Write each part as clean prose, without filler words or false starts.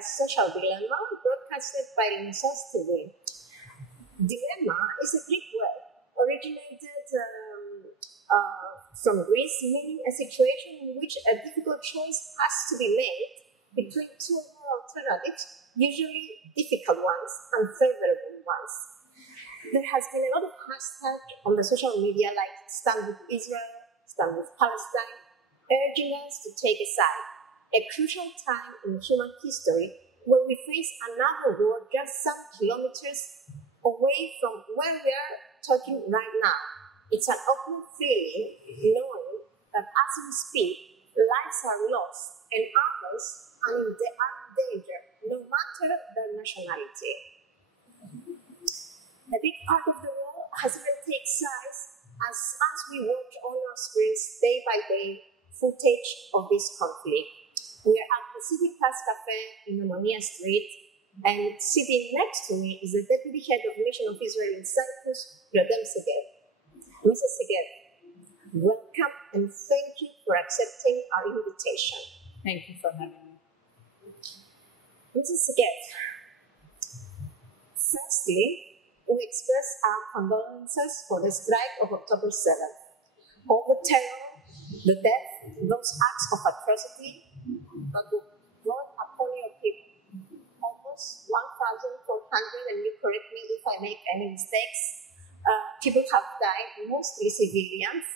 VODCAST Social Dilemma, broadcasted by Lemesos TV. Dilemma is a Greek word originated from Greece, meaning a situation in which a difficult choice has to be made between two or more alternatives, usually difficult ones, unfavorable ones. There has been a lot of hashtags on the social media like Stand with Israel, Stand with Palestine, urging us to take a side. A crucial time in human history where we face another war just some kilometers away from where we are talking right now. It's an open feeling knowing that as we speak, lives are lost and others are in danger, no matter their nationality. A big part of the world has even taken sides as we watch on our screens day by day footage of this conflict. We are at the Cityplus café in Omnonia Street, and sitting next to me is the Deputy Head of Mission of Israel in Cyprus, Rotem Segev. Mrs. Segev, welcome and thank you for accepting our invitation. Thank you for having me. Mrs. Segev, firstly, we express our condolences for the strike of October 7th. All the terror, the death, those acts of atrocity that were brought upon your people. Almost 1,400, and you correct me if I make any mistakes, people have died, mostly civilians.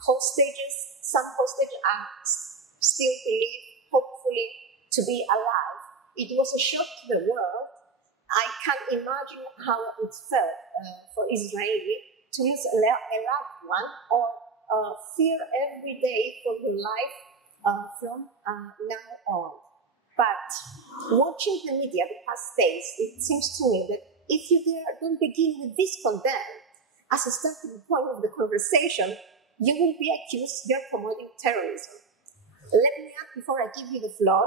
Hostages, some hostages are still believed, hopefully, to be alive. It was a shock to the world. I can't imagine how it felt for Israeli to lose a loved one or fear every day for your life from now on. But watching the media the past days, it seems to me that if you don't begin with this condemn as a starting point of the conversation, you will be accused you're promoting terrorism. Let me add before I give you the floor,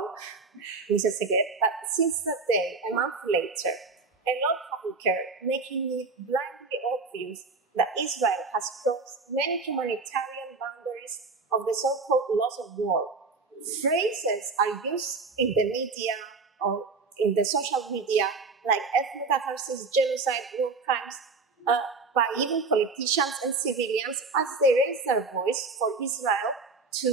Mrs. Segev, that since that day, a month later, a lot have occurred, making it blindly obvious that Israel has crossed many humanitarian boundaries of the so-called laws of war. Phrases are used in the media or in the social media like ethnic catharsis, genocide, war crimes, by even politicians and civilians as they raise their voice for Israel to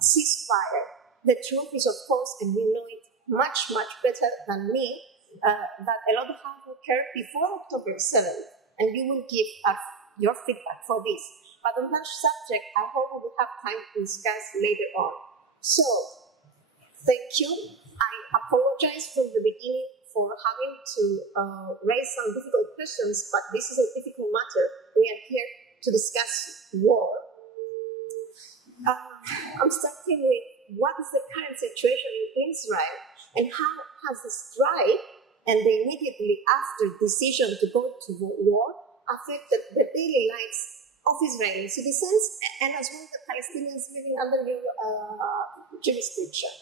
cease fire. The truth is, of course, and you know it much, much better than me, that a lot have occurred before October 7th, and you will give us your feedback for this. But on that subject, I hope we will have time to discuss later on. So, thank you. I apologize from the beginning for having to raise some difficult questions, but this is a difficult matter. We are here to discuss war. I'm starting with what is the current situation in Israel and how has the strike and the immediately after decision to go to war affected the daily lives of Israeli citizens and as well the Palestinians living under your jurisdiction.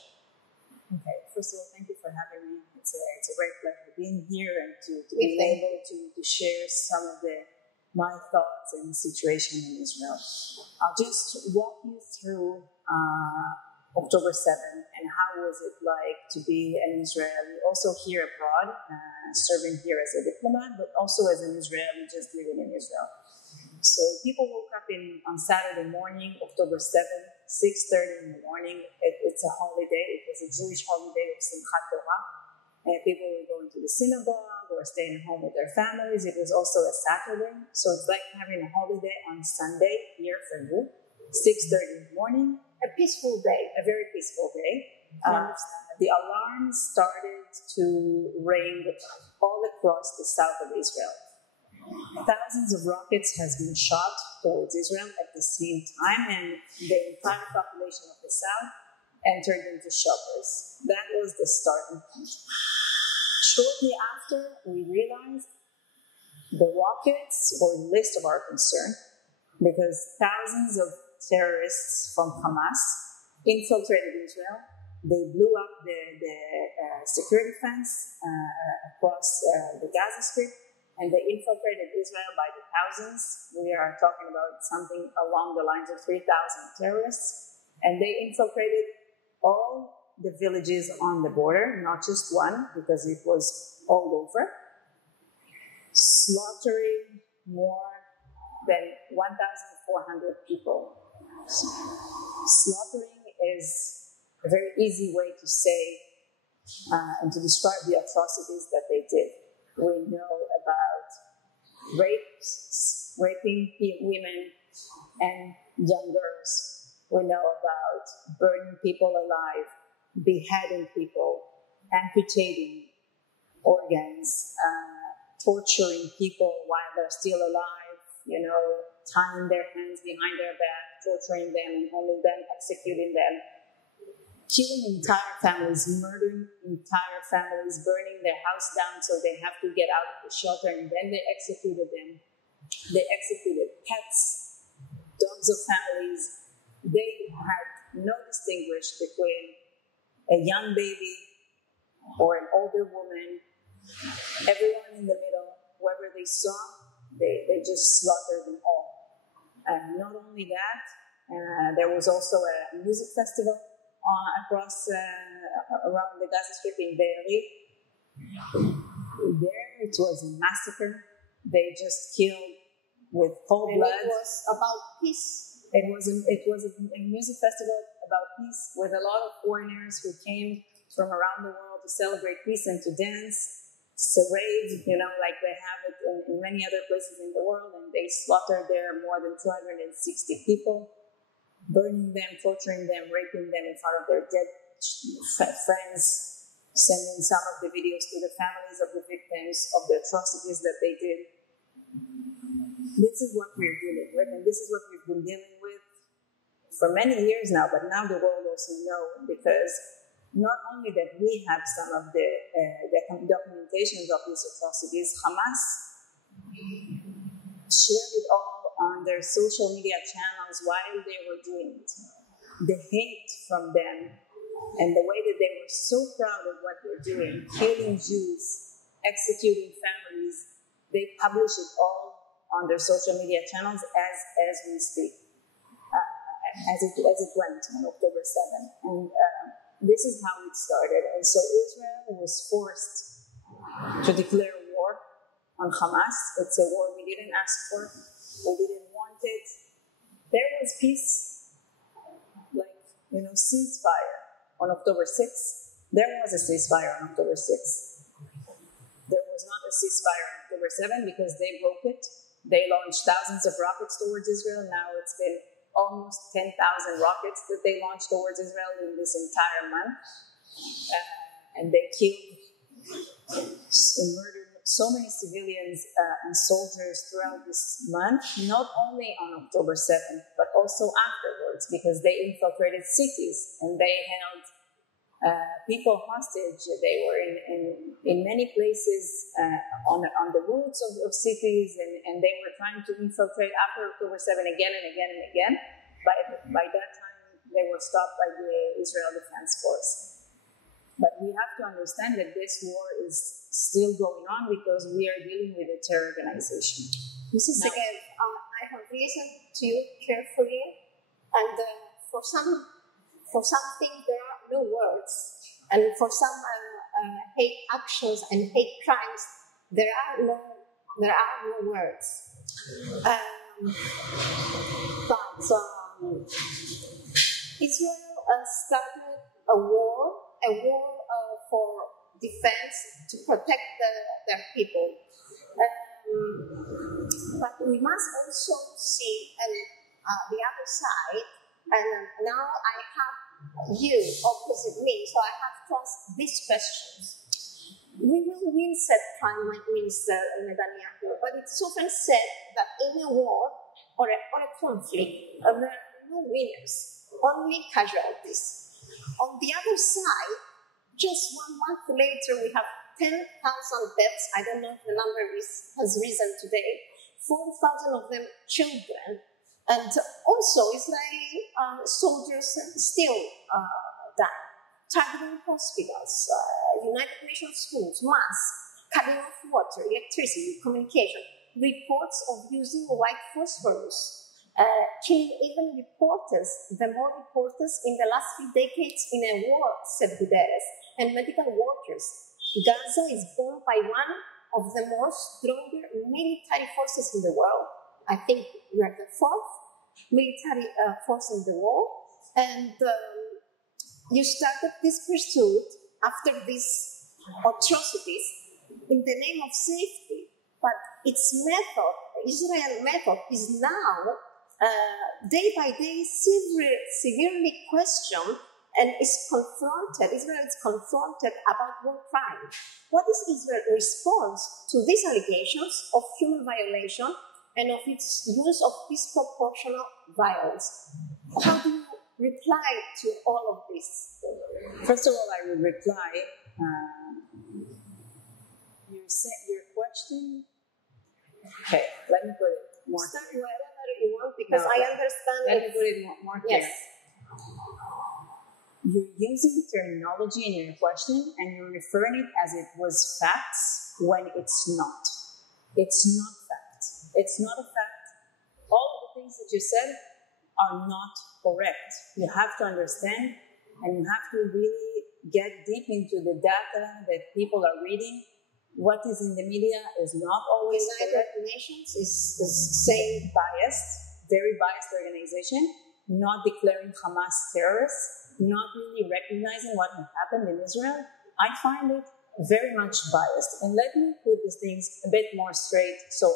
Okay, first of all, thank you for having me. It's a great pleasure being here and to be able to share some of my thoughts and the situation in Israel. I'll just walk you through October 7th and how was it like to be an Israeli, also here abroad, serving here as a diplomat, but also as an Israeli just living in Israel. So people woke up on Saturday morning, October 7th, 6:30 in the morning. It's a holiday. It was a Jewish holiday of Simchat Torah. And people were going to the synagogue or staying home with their families. It was also a Saturday. So it's like having a holiday on Sunday here for you. 6:30 in the morning. A peaceful day. A very peaceful day. The alarms started to ring all across the south of Israel. Thousands of rockets has been shot towards Israel at the same time, and the entire population of the south entered into shelters. That was the starting point. Shortly after, we realized the rockets were the least of our concern because thousands of terrorists from Hamas infiltrated Israel. They blew up the security fence across the Gaza Strip, and they infiltrated Israel by the thousands. We are talking about something along the lines of 3,000 terrorists, and they infiltrated all the villages on the border, not just one, because it was all over, slaughtering more than 1,400 people. Slaughtering is a very easy way to say and to describe the atrocities that they did. We know about raping women and young girls. We know about burning people alive, beheading people, amputating organs, torturing people while they're still alive, tying their hands behind their back, torturing them and holding them, executing them, killing entire families, murdering entire families, burning their house down so they have to get out of the shelter, and then they executed them. They executed pets, dogs of families. They had no distinguish between a young baby or an older woman, everyone in the middle, whoever they saw, they just slaughtered them all. And not only that, there was also a music festival across around the Gaza Strip in Be'eri. There it was a massacre. They just killed with cold blood. It was about peace. It was a music festival about peace with a lot of foreigners who came from around the world to celebrate peace and to dance, to rave, like they have it in many other places in the world. And they slaughtered there more than 260 people, burning them, torturing them, raping them in front of their dead friends, sending some of the videos to the families of the victims of the atrocities that they did. This is what we're dealing with, and this is what we've been dealing with for many years now, but now the world also knows, because not only that we have some of the documentations of these atrocities, Hamas shared it all on their social media channels while they were doing it. The hate from them and the way that they were so proud of what they're doing, killing Jews, executing families, they publish it all on their social media channels as we speak, as it went on October 7th. And this is how it started. And so Israel was forced to declare war on Hamas. It's a war we didn't ask for. We didn't want it. There was peace, ceasefire on October 6th. There was a ceasefire on October 6th. There was not a ceasefire on October 7th because they broke it. They launched thousands of rockets towards Israel. Now it's been almost 10,000 rockets that they launched towards Israel in this entire month. And they killed and murdered so many civilians and soldiers throughout this month, not only on October 7th, but also afterwards, because they infiltrated cities and they held people hostage. They were in many places on the routes of cities, and they were trying to infiltrate after October 7 again and again and again. By that time, they were stopped by the Israel Defense Force. But we have to understand that this war is still going on because we are dealing with a terror organization. Mrs. Segev, I have listened to you carefully, and for some things there are no words, and for some hate actions and hate crimes there are no words. Israel started a war for defense to protect their people. But we must also see the other side. And now I have you opposite me, so I have to ask these questions. We will win, said Prime Minister Netanyahu, but it's often said that in a war or a conflict, there are no winners, only casualties. On the other side, just 1 month later, we have 10,000 deaths. I don't know if the number has risen today. 4,000 of them children. And also, Israeli soldiers still die. Targeting hospitals, United Nations schools, masks, cutting off water, electricity, communication. Reports of using white phosphorus killing even reporters, the more reporters in the last few decades in a war, said Guterres, and medical workers. Gaza is bombed by one of the most stronger military forces in the world. I think we are the fourth military force in the world. And you started this pursuit after these atrocities in the name of safety. But its method, Israel's method, is now day by day severely questioned and is confronted. Israel is confronted about war crime. What is Israel's response to these allegations of human violation and of its use of disproportionate violence? How do you reply to all of this? First of all, I will reply. Your question. Okay, let me put it more. Start wherever you want, because I understand. Let me put it more clear. Yes. You're using terminology in your question, and you're referring it as it was facts when it's not. It's not fact. It's not a fact. All of the things that you said are not correct. You have to understand, and you have to really get deep into the data that people are reading. What is in the media is not always correct. United Nations is saying biased, very biased organization, not declaring Hamas terrorists, not really recognizing what had happened in Israel. I find it very much biased. And let me put these things a bit more straight so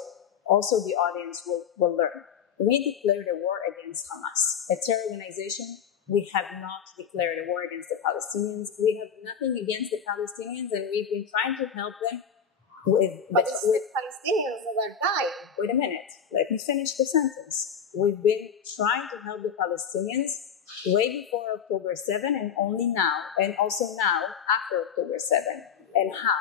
also the audience will learn. We declared a war against Hamas, a terror organization. We have not declared a war against the Palestinians. We have nothing against the Palestinians, and we've been trying to help them with Palestinians that are dying. Wait a minute. Let me finish the sentence. We've been trying to help the Palestinians way before October 7 and only now, and also now after October 7. And how?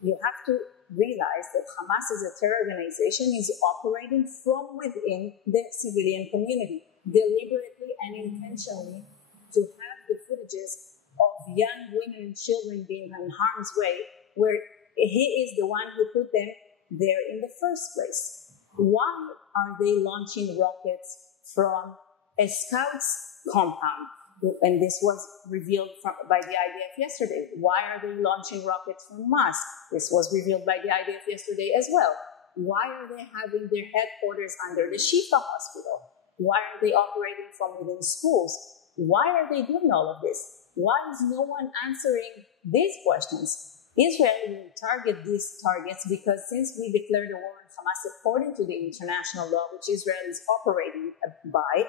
You have to realize that Hamas as a terror organization is operating from within the civilian community, deliberately and intentionally, to have the footages of young women and children being in harm's way, where he is the one who put them there in the first place. Why are they launching rockets from a Scouts compound? And this was revealed by the IDF yesterday. Why are they launching rockets from mosques? This was revealed by the IDF yesterday as well. Why are they having their headquarters under the Shifa hospital? Why are they operating from within schools? Why are they doing all of this? Why is no one answering these questions? Israel will target these targets because since we declared a war on Hamas according to the international law, which Israel is operating by,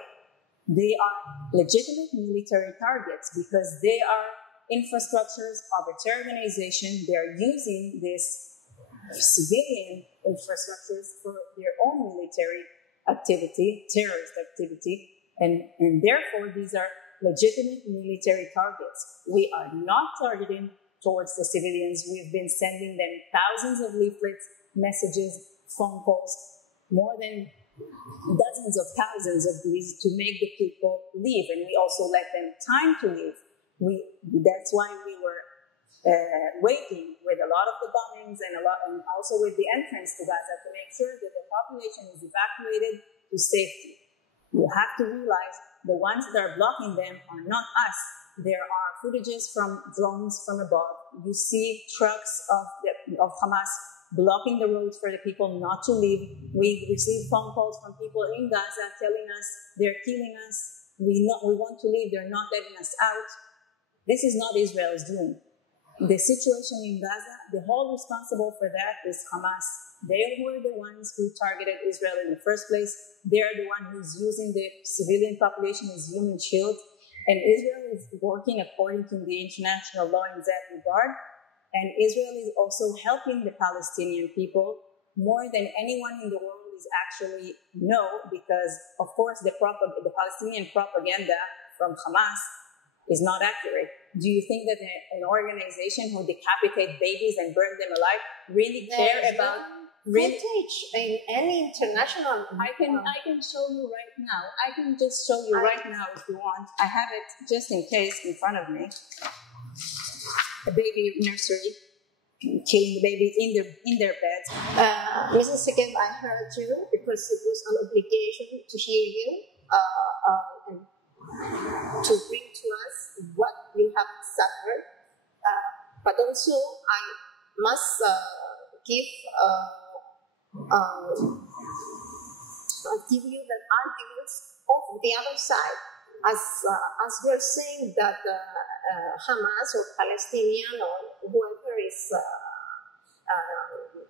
they are legitimate military targets because they are infrastructures of a terror organization. They are using these civilian infrastructures for their own military activity, terrorist activity, and therefore these are legitimate military targets. We are not targeting towards the civilians. We've been sending them thousands of leaflets, messages, phone calls, more than dozens of thousands of these to make the people leave, and we also let them time to leave. That's why we were waiting with a lot of the bombings and also with the entrance to Gaza to make sure that the population is evacuated to safety. You have to realize the ones that are blocking them are not us. There are footages from drones from above. You see trucks of Hamas blocking the roads for the people not to leave. We receive phone calls from people in Gaza telling us they're killing us. We want to leave. They're not letting us out. This is not Israel's doing. The situation in Gaza, the whole responsible for that is Hamas. They were the ones who targeted Israel in the first place. They're the one who's using the civilian population as human shield. And Israel is working according to the international law in that regard. And Israel is also helping the Palestinian people more than anyone in the world is actually know, because, of course, the Palestinian propaganda from Hamas is not accurate. Do you think that an organization who decapitate babies and burn them alive really care about footage in any international? I can show you right now. I can just show you right now if you want. I have it just in case in front of me. A baby nursery. killing the baby in their beds. Mrs. Segev, I heard you because it was an obligation to hear you and to bring to us what you have suffered. But also, I must give you the arguments of the other side. As we're saying that Hamas or Palestinian or whoever is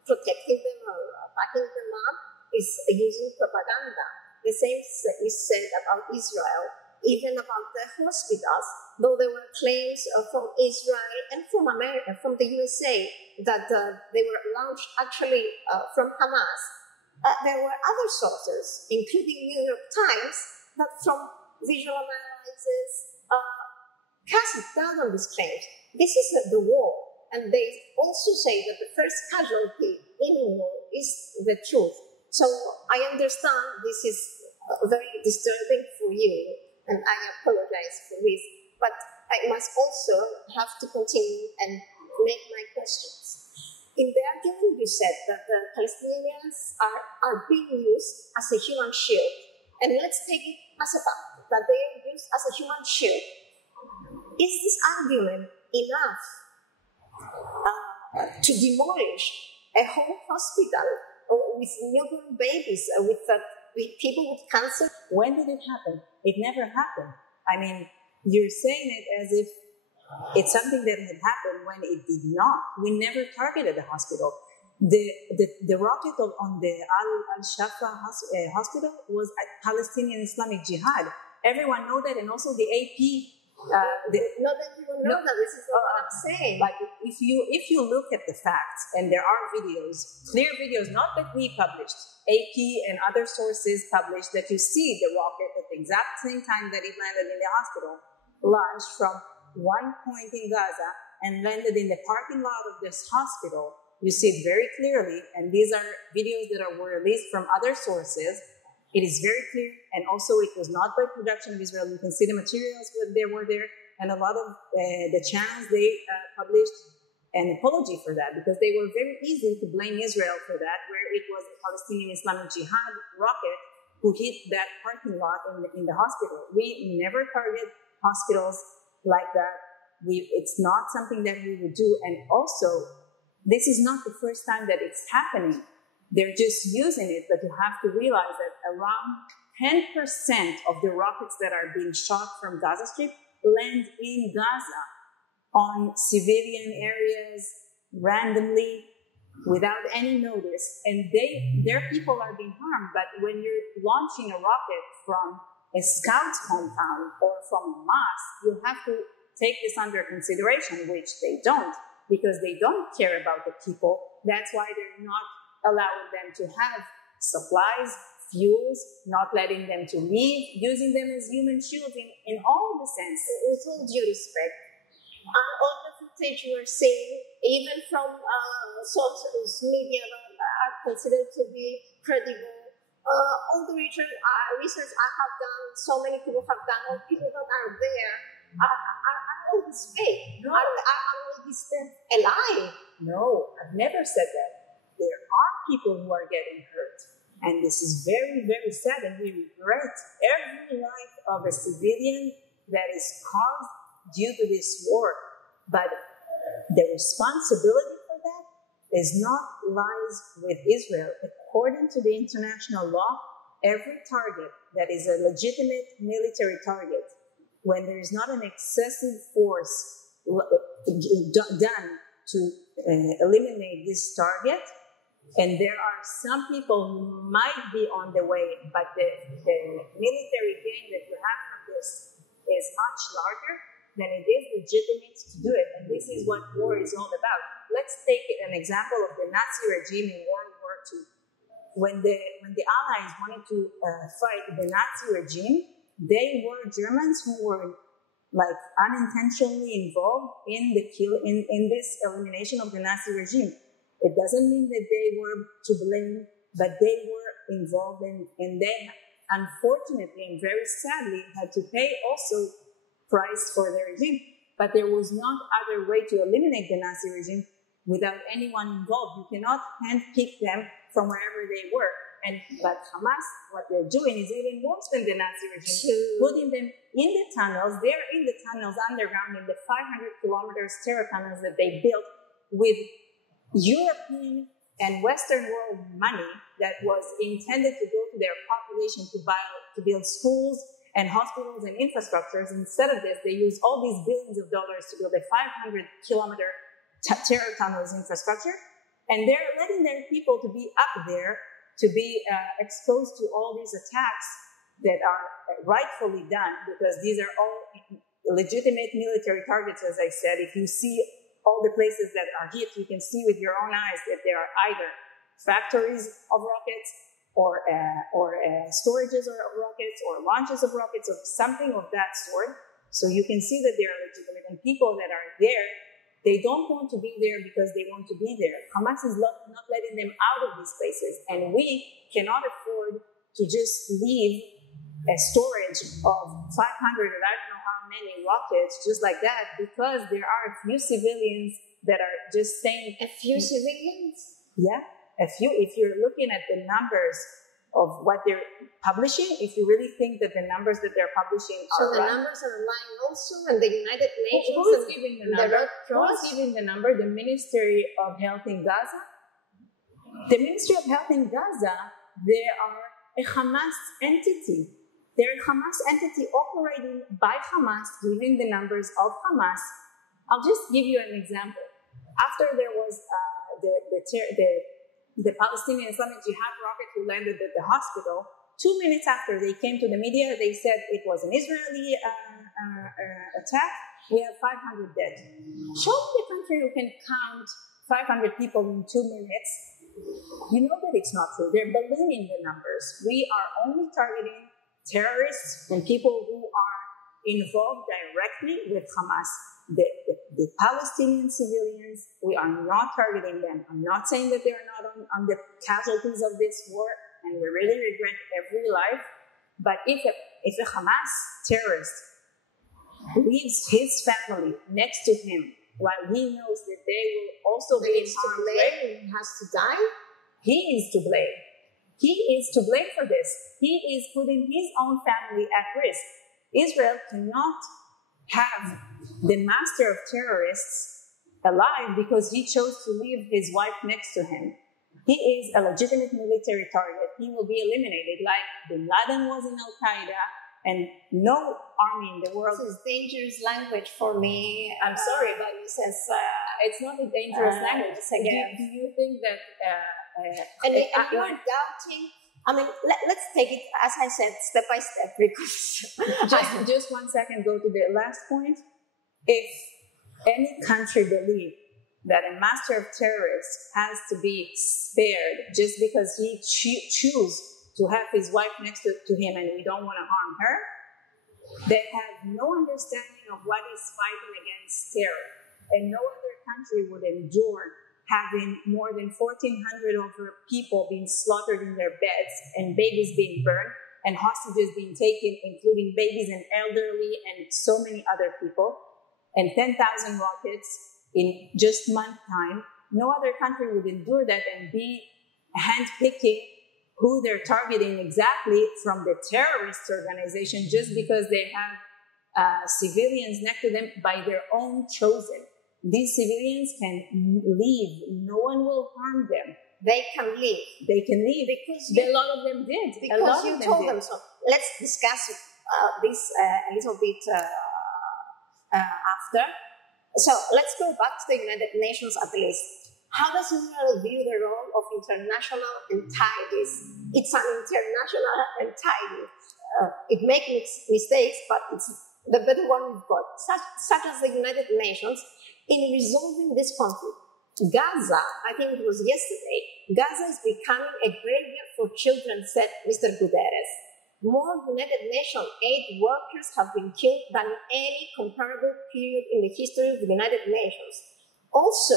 protecting them or backing them up is using propaganda. The same is said about Israel, even about the hospitals, though there were claims from Israel and from America, from the USA, that they were launched actually from Hamas. There were other sources, including New York Times, that from visual analysis cast doubt on these claims. This is the war, and they also say that the first casualty in war is the truth. So I understand this is very disturbing for you, and I apologize for this, but I must also have to continue and make my questions. In the argument, you said that the Palestinians are being used as a human shield, and let's take it as a fact that they are used as a human shield. Is this argument enough to demolish a whole hospital with newborn babies, with people with cancer? When did it happen? It never happened. I mean, you're saying it as if it's something that had happened when it did not. We never targeted the hospital. The rocket on the Al-Shafa hospital was a Palestinian Islamic Jihad. Everyone knows that, and also the AP. Not everyone knows that. This is what I'm saying. Like if you look at the facts, and there are videos, clear videos, not that we published, AP and other sources published, that you see the rocket at the exact same time that it landed in the hospital, launched from one point in Gaza and landed in the parking lot of this hospital. You see it very clearly, and these are videos that were released from other sources. It is very clear, and also it was not by production of Israel. You can see the materials that were there, and a lot of the channels, they published an apology for that, because they were very easy to blame Israel for that, where it was a Palestinian Islamic Jihad rocket who hit that parking lot in the hospital. We never target hospitals like that. It's not something that we would do, and also, this is not the first time that it's happening. They're just using it, but you have to realize that around 10% of the rockets that are being shot from Gaza Strip land in Gaza on civilian areas randomly without any notice, and their people are being harmed. But when you're launching a rocket from a scout compound or from a mosque, you have to take this under consideration, which they don't, because they don't care about the people. That's why they're not allowing them to have supplies, fuels, not letting them to leave, using them as human shields in all the senses. With all due respect, all the footage you are seeing, even from sources, media that are considered to be credible, all the research I have done, so many people have done, all people that are there are all this fake. No. Are all this a lie? No, I've never said that. There are people who are getting hurt. And this is very, very sad, and we regret every life of a civilian that is caused due to this war. But the responsibility for that is not lies with Israel. According to the international law, every target that is a legitimate military target, when there is not an excessive force done to eliminate this target, and there are some people who might be on the way, but the military gain that you have from this is much larger, then it is legitimate to do it. And this is what war is all about. Let's take an example of the Nazi regime in World War II. When the Allies wanted to fight the Nazi regime, they were Germans who were like unintentionally involved in this elimination of the Nazi regime. It doesn't mean that they were to blame, but they were involved and they unfortunately and very sadly had to pay also price for the regime. But there was not other way to eliminate the Nazi regime without anyone involved. You cannot handpick them from wherever they were. But Hamas, what they're doing is even worse than the Nazi regime, putting them in the tunnels. They're in the tunnels underground, in the 500 kilometers terror tunnels that they built with European and Western world money that was intended to go to their population to build schools and hospitals and infrastructures. Instead of this, they use all these billions of dollars to build a 500-kilometer terror tunnels infrastructure, and they're letting their people to be up there, to be exposed to all these attacks that are rightfully done, because these are all legitimate military targets, as I said. If you see all the places that are hit, you can see with your own eyes that there are either factories of rockets or storages of rockets or launches of rockets or something of that sort. So you can see that they are legitimate, and people that are there, they don't want to be there because they want to be there. Hamas is not letting them out of these places, and we cannot afford to just leave a storage of 500 or I don't know how many rockets just like that, because there are a few civilians that are just saying... A few civilians? Yeah, a few. If you're looking at the numbers of what they're publishing, if you really think that the numbers that they're publishing are so the right. numbers are lying also, and the United Nations... Who is giving the number? Who is giving the number? The Ministry of Health in Gaza? The Ministry of Health in Gaza, they are a Hamas entity. They're a Hamas entity operating by Hamas, giving the numbers of Hamas. I'll just give you an example. After there was the Palestinian Islamic Jihad rocket who landed at the hospital, 2 minutes after they came to the media, they said it was an Israeli attack. We have 500 dead. Show me the country who can count 500 people in 2 minutes. You know that it's not true. They're ballooning the numbers. We are only targeting terrorists and people who are involved directly with Hamas. The Palestinian civilians, we are not targeting them. I'm not saying that they are not on the casualties of this war, and we really regret every life. But if a Hamas terrorist leaves his family next to him while he knows that they will also be in harm's way, has to die, he is to blame. He is to blame for this. He is putting his own family at risk. Israel cannot have the master of terrorists alive because he chose to leave his wife next to him. He is a legitimate military target. He will be eliminated like Bin Laden was in Al-Qaeda, and no army in the world... This is dangerous language for me. I'm sorry, but it says... it's not a dangerous language. Segev. Do you think that... and you're doubting... I mean, let's take it, as I said, step by step, because... just 1 second, go to the last point. If any country believes that a master of terrorists has to be spared just because he chooses to have his wife next to him and we don't want to harm her, they have no understanding of what is fighting against terror. And no other country would endure having more than 1,400 over people being slaughtered in their beds and babies being burned and hostages being taken, including babies and elderly and so many other people, and 10,000 rockets in just month time. No other country would endure that and be handpicking who they're targeting exactly from the terrorist organization just because they have civilians next to them by their own chosen. These civilians can leave. No one will harm them. They can leave. They can leave. Because a lot of them did. Because you told them so. Let's discuss this a little bit after. So let's go back to the United Nations at least. How does Israel view the role of international entities? It's an international entity. It makes mistakes, but it's the better one we've got, such as the United Nations, in resolving this conflict. Gaza, I think it was yesterday, Gaza is becoming a graveyard for children, said Mr. Guterres. More United Nations aid workers have been killed than any comparable period in the history of the United Nations. Also,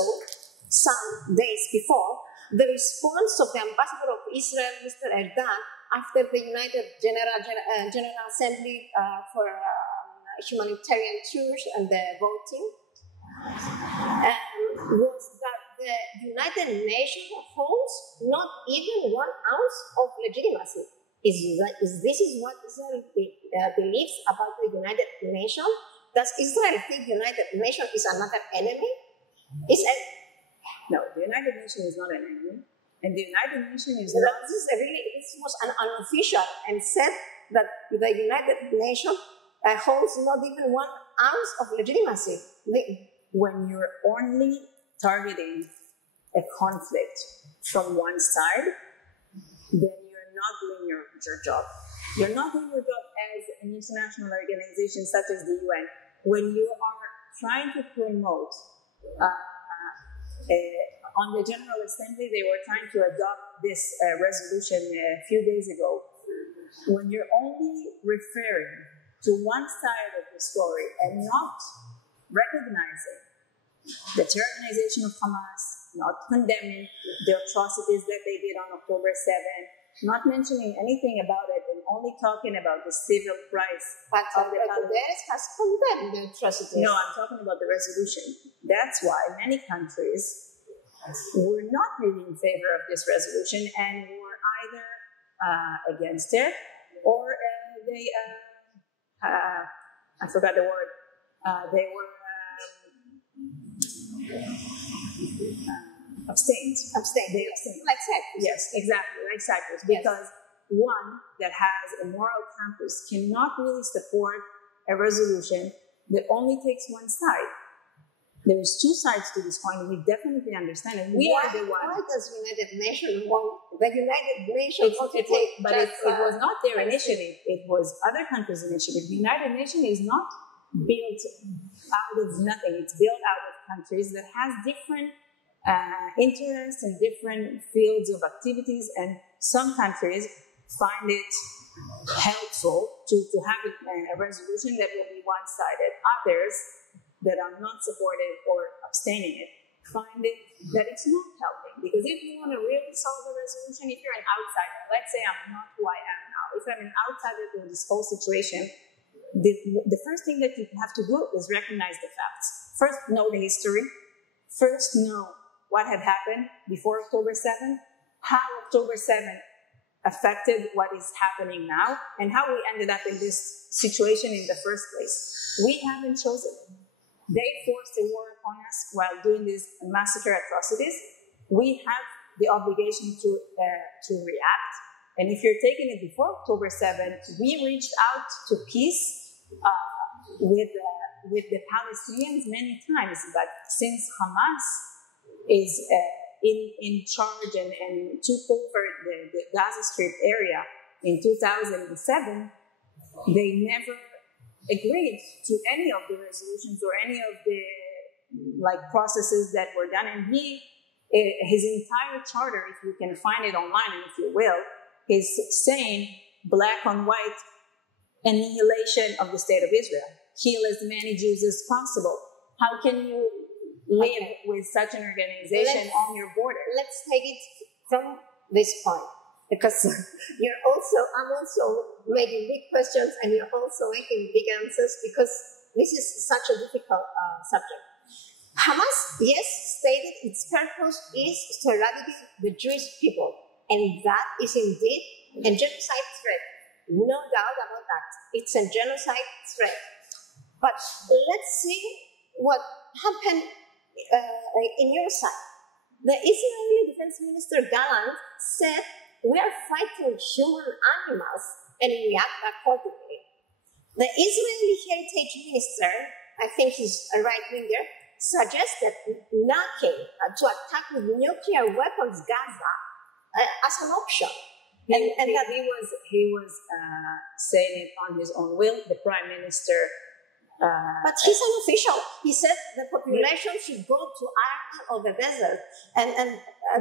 some days before, the response of the ambassador of Israel, Mr. Erdogan, after the United General Assembly for humanitarian tours and the voting, was that United Nations holds not even 1 ounce of legitimacy. This is what Israel believes about the United Nations? Does Israel think the United Nations is another enemy? No, the United Nations is not an enemy. And the United Nations is not... This was an unofficial and said that the United Nations holds not even 1 ounce of legitimacy. When you're only targeting a conflict from one side, then you're not doing your job. You're not doing your job as an international organization such as the UN. When you are trying to promote, on the General Assembly, they were trying to adopt this resolution a few days ago. When you're only referring to one side of the story and not recognizing the terror organization of Hamas, not condemning the atrocities that they did on October 7th, not mentioning anything about it and only talking about the civil rights of the Palestinians has condemned the atrocities. No, I'm talking about the resolution. That's why many countries were not really in favor of this resolution and were either against it or they, I forgot the word, they were abstained. They abstained. Like Cyprus. Yes, exactly, like Cyprus. Because one that has a moral compass cannot really support a resolution that only takes one side. There's 2 sides to this coin, and we definitely understand it. We are the one. Why does United Nations want the United Nations to take? But it was not their initiative. It was other countries' initiative. The United Nations is not built out of nothing. It's built out of countries that has different interests and different fields of activities, and some countries find it helpful to have a resolution that will be one-sided. Others that are not supportive or abstaining it find it that it's not helping. Because if you want to really solve a resolution, if you're an outsider, let's say I'm not who I am now, if I'm an outsider to this whole situation, the first thing that you have to do is recognize the facts. First, know the history. First, know what had happened before October 7th, how October 7th affected what is happening now, and how we ended up in this situation in the first place. We haven't chosen it. They forced a war upon us while doing these massacre atrocities. We have the obligation to react. And if you're taking it before October 7th, we reached out to peace with the Palestinians many times. But since Hamas is in charge and took over the Gaza Strip area in 2007, they never agreed to any of the resolutions or any of the processes that were done. And his entire charter, if you can find it online and if you will, is saying black on white annihilation of the state of Israel. Kill as many Jews as possible. How can you live with such an organization on your border? Let's take it from this point. Because I'm also making big questions and you're also making big answers because this is such a difficult subject. Hamas, yes, stated its purpose is to eradicate the Jewish people. And that is indeed a genocide threat. No doubt about that. It's a genocide threat. But let's see what happened in your side. The Israeli Defense Minister Gallant said, "We are fighting human animals and react accordingly." The Israeli Heritage Minister, I think he's a right-winger, suggested knocking to attack with nuclear weapons Gaza as an option. And that he was saying it on his own will. The Prime Minister... but he's an official. He said the population should go to Ireland or the desert. And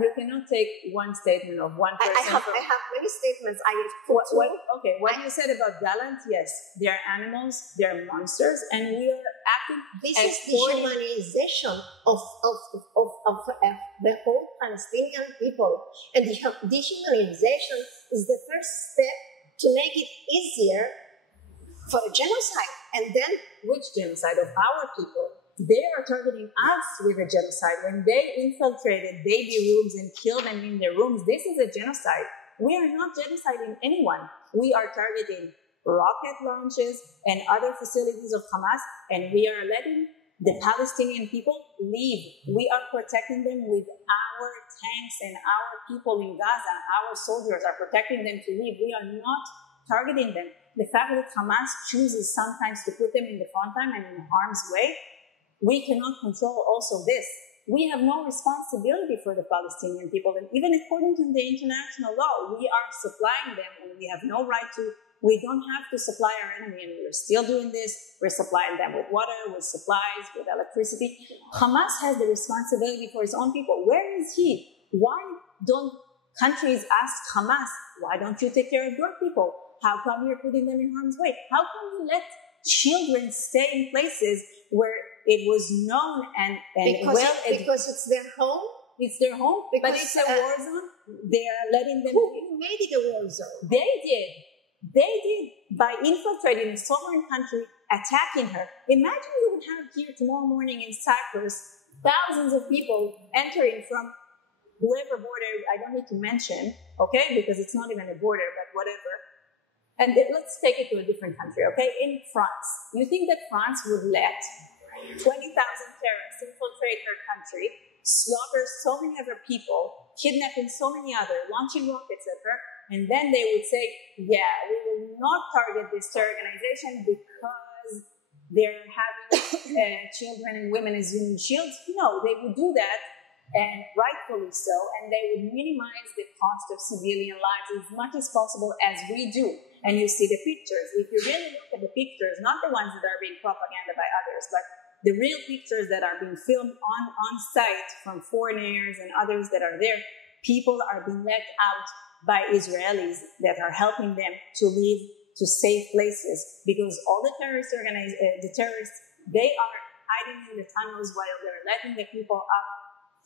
you cannot take one statement of one person. I have many statements. What you said about Gallant, yes, they are animals, they are monsters, and we are acting. This is dehumanization of the whole Palestinian people, and dehumanization is the first step to make it easier for a genocide. And then, which genocide? Of our people. they are targeting us with a genocide. When they infiltrated baby rooms and killed them in their rooms, this is a genocide. We are not genociding anyone. We are targeting rocket launches and other facilities of Hamas, and we are letting the Palestinian people leave. We are protecting them with our tanks and our people in Gaza. Our soldiers are protecting them to leave. We are not targeting them. The fact that Hamas chooses sometimes to put them in the front line and in harm's way, we cannot control also this. We have no responsibility for the Palestinian people. And even according to the international law, we are supplying them and we have no right to. We don't have to supply our enemy, and we're still doing this. We're supplying them with water, with supplies, with electricity. Hamas has the responsibility for his own people. Where is he? Why don't countries ask Hamas, why don't you take care of your people? How come you're putting them in harm's way? How come you let children stay in places where it was known and because it's their home? It's their home, because but it's a war zone. They are letting them. Who made it a war zone? They did. They did, by infiltrating a sovereign country, attacking her. Imagine you would have here tomorrow morning in Cyprus, thousands of people entering from whoever border, I don't need to mention, okay, because it's not even a border, but whatever. And let's take it to a different country, okay, in France. You think that France would let 20,000 terrorists infiltrate her country, slaughter so many other people, kidnapping so many others, launching rockets at her, and then they would say, yeah, we will not target this terror organization because they're having children and women as human shields? No, they would do that, and rightfully so, and they would minimize the cost of civilian lives as much as possible, as we do. And you see the pictures. If you really look at the pictures, not the ones that are being propaganda by others, but the real pictures that are being filmed on site from foreigners and others that are there, people are being let out by Israelis that are helping them to leave to safe places, because all the terrorists, they are hiding in the tunnels while they're letting the people up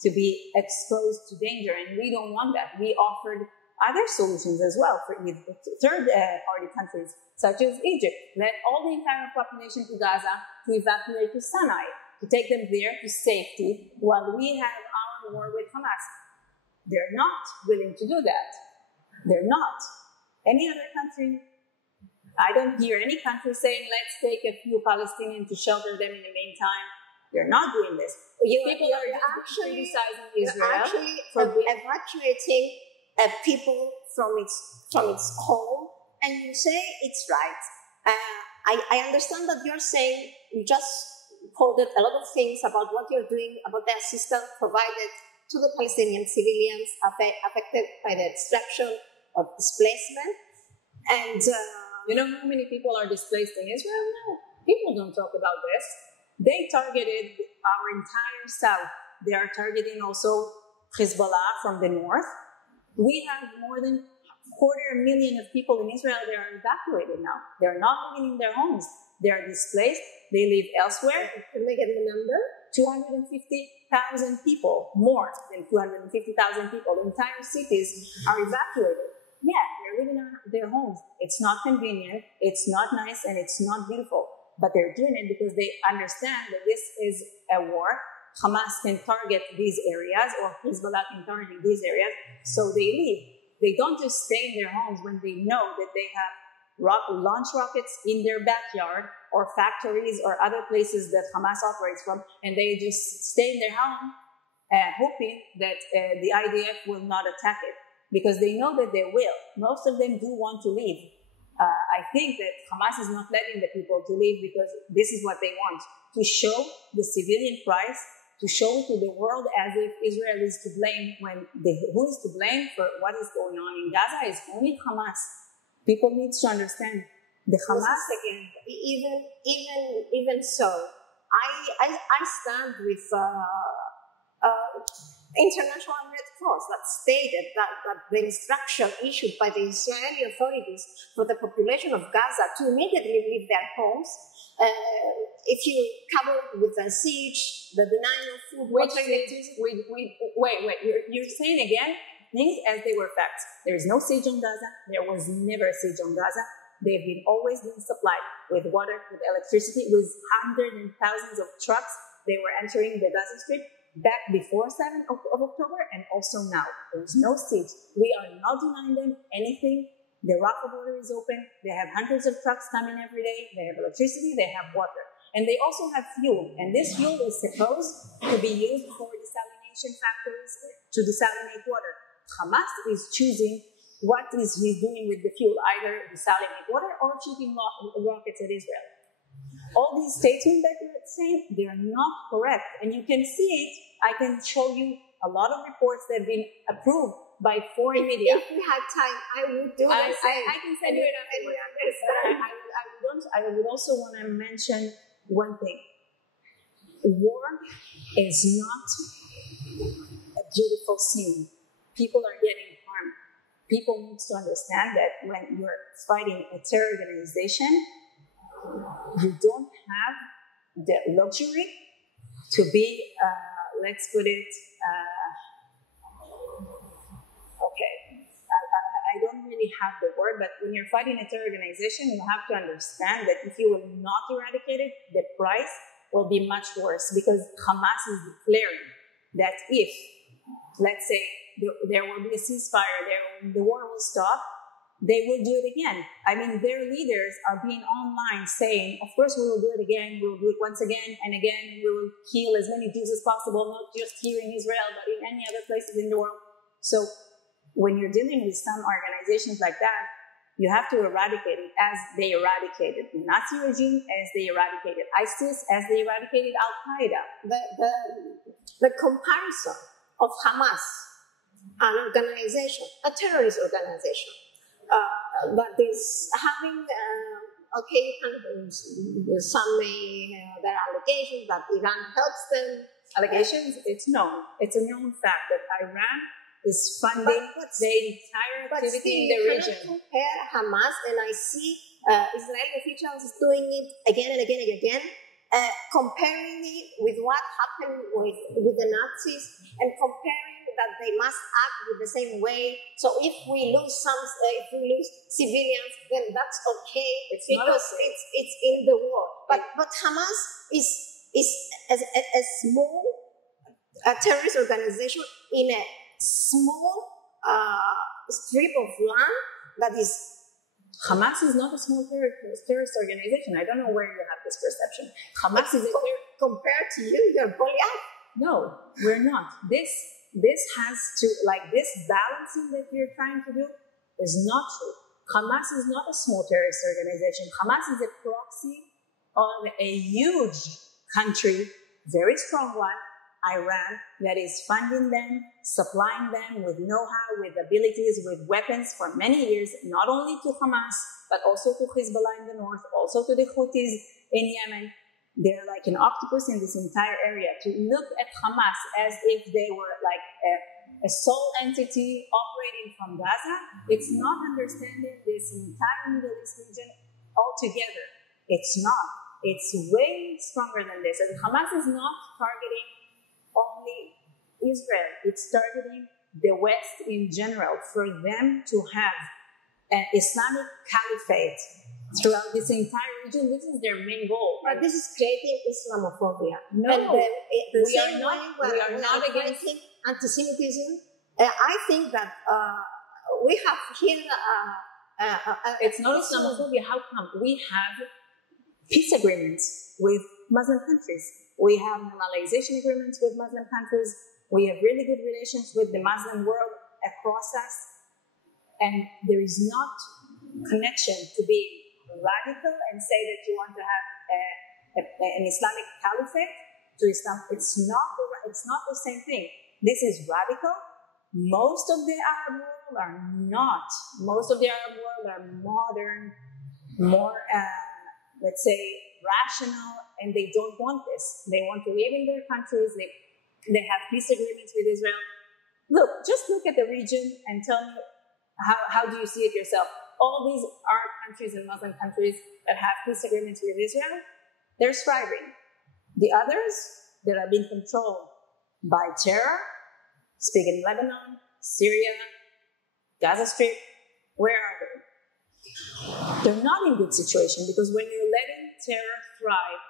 to be exposed to danger, and we don't want that. We offered other solutions as well for third-party countries, such as Egypt. Let all the entire population to Gaza to evacuate to Sinai, to take them there to safety, while we have our war with Hamas. They're not willing to do that. They're not. Any other country, I don't hear any country saying, let's take a few Palestinians to shelter them in the meantime. They're not doing this. People are actually criticizing Israel for evacuating people from its home, and you say it's right. I understand that you're saying, you just quoted a lot of things about what you're doing, about the assistance provided to the Palestinian civilians affected by the destruction of displacement. And you know how many people are displaced in Israel? No, people don't talk about this. They targeted our entire south. They are targeting also Hezbollah from the north. We have more than 250,000 of people in Israel that are evacuated now. They're not living in their homes. They are displaced. They live elsewhere. Can they get the number? 250,000 people, more than 250,000 people. The entire cities are evacuated. Yeah, they're living in their homes. It's not convenient, it's not nice, and it's not beautiful. But they're doing it because they understand that this is a war. Hamas can target these areas, or Hezbollah can target these areas, so they leave. They don't just stay in their homes when they know that they have launch rockets in their backyard, or factories, or other places that Hamas operates from, and they just stay in their home, hoping that the IDF will not attack it, because they know that they will. Most of them do want to leave. I think that Hamas is not letting the people to leave because this is what they want, to show the civilian price, to show to the world as if Israel is to blame, when who is to blame for what is going on in Gaza is only Hamas. People need to understand the Hamas again. Even so, I stand with International Red Cross that stated that the instruction issued by the Israeli authorities for the population of Gaza to immediately leave their homes, if you cover with the siege, the denial of food, water, electricity. Wait, you're saying again things as they were facts. There is no siege on Gaza. There was never a siege on Gaza. They've been always being supplied with water, with electricity, with hundreds and thousands of trucks they were entering the Gaza Strip back before 7th of October and also now. There is no siege. We are not denying them anything. The Rafah border is open. They have hundreds of trucks coming every day. They have electricity. They have water. And they also have fuel. And this fuel is supposed to be used for desalination factories to desalinate water. Hamas is choosing what is he doing with the fuel, either desalinate water or shooting rockets at Israel. All these statements that you're saying, they're not correct. And you can see it. I can show you a lot of reports that have been approved by foreign media. If we had time, I would do that. I can send you it afterwards. I would also want to mention one thing. War is not a beautiful scene. People are getting harmed. People need to understand that when you're fighting a terror organization, you don't have the luxury to be, let's put it, I don't really have the word, but when you're fighting a terror organization, you have to understand that if you will not eradicate it, the price will be much worse, because Hamas is declaring that if, let's say, there will be a ceasefire, the war will stop, they will do it again. I mean, their leaders are being online saying, of course we will do it again, we will do it once again, and we will kill as many Jews as possible, not just here in Israel, but in any other places in the world. So when you're dealing with some organizations like that, you have to eradicate it as they eradicated the Nazi regime, as they eradicated ISIS, as they eradicated Al-Qaeda. The comparison of Hamas, an organization, a terrorist organization, that is having, some may, there are allegations that Iran helps them. Allegations? It's known. It's a known fact that Iran is funding the entire activity in the region. But compare Hamas, and I see Israeli officials doing it again and again and again, comparing it with what happened with the Nazis, and comparing that they must act with the same way. So if we lose civilians, then that's okay. It's in the war. But Hamas is a small terrorist organization in a small strip of land that is. Hamas is not a small terrorist organization. I don't know where you have this perception. Hamas is compared to you, you're polyarch. No, we're not. This has to, this balancing that you're trying to do is not true. Hamas is not a small terrorist organization. Hamas is a proxy of a huge country, very strong one, Iran, that is funding them, supplying them with know-how, with abilities, with weapons for many years, not only to Hamas, but also to Hezbollah in the north, also to the Houthis in Yemen. They're like an octopus in this entire area. To look at Hamas as if they were like a sole entity operating from Gaza, it's not understanding this entire Middle East region altogether. It's not. It's way stronger than this. And Hamas is not targeting only Israel. It's targeting the West in general, for them to have an Islamic caliphate throughout this entire region. This is their main goal. But this is creating Islamophobia. No, we are not against anti-Semitism. I think that we have here. It's not Islamophobia. How come? We have peace agreements with Muslim countries. We have normalization agreements with Muslim countries. We have really good relations with the Muslim world across us. And there is not connection to be radical and say that you want to have an Islamic caliphate to Islam. It's not the same thing. This is radical. Most of the Arab world are not. Most of the Arab world are modern, more, let's say, rational, and they don't want this. They want to live in their countries. They have peace agreements with Israel. Just look at the region and tell me, how do you see it yourself? All these Arab countries and Muslim countries that have peace agreements with Israel, they're thriving. The others that are being controlled by terror, speaking Lebanon, Syria, Gaza Strip, where are they? They're not in good situation, because when you're letting terror thrive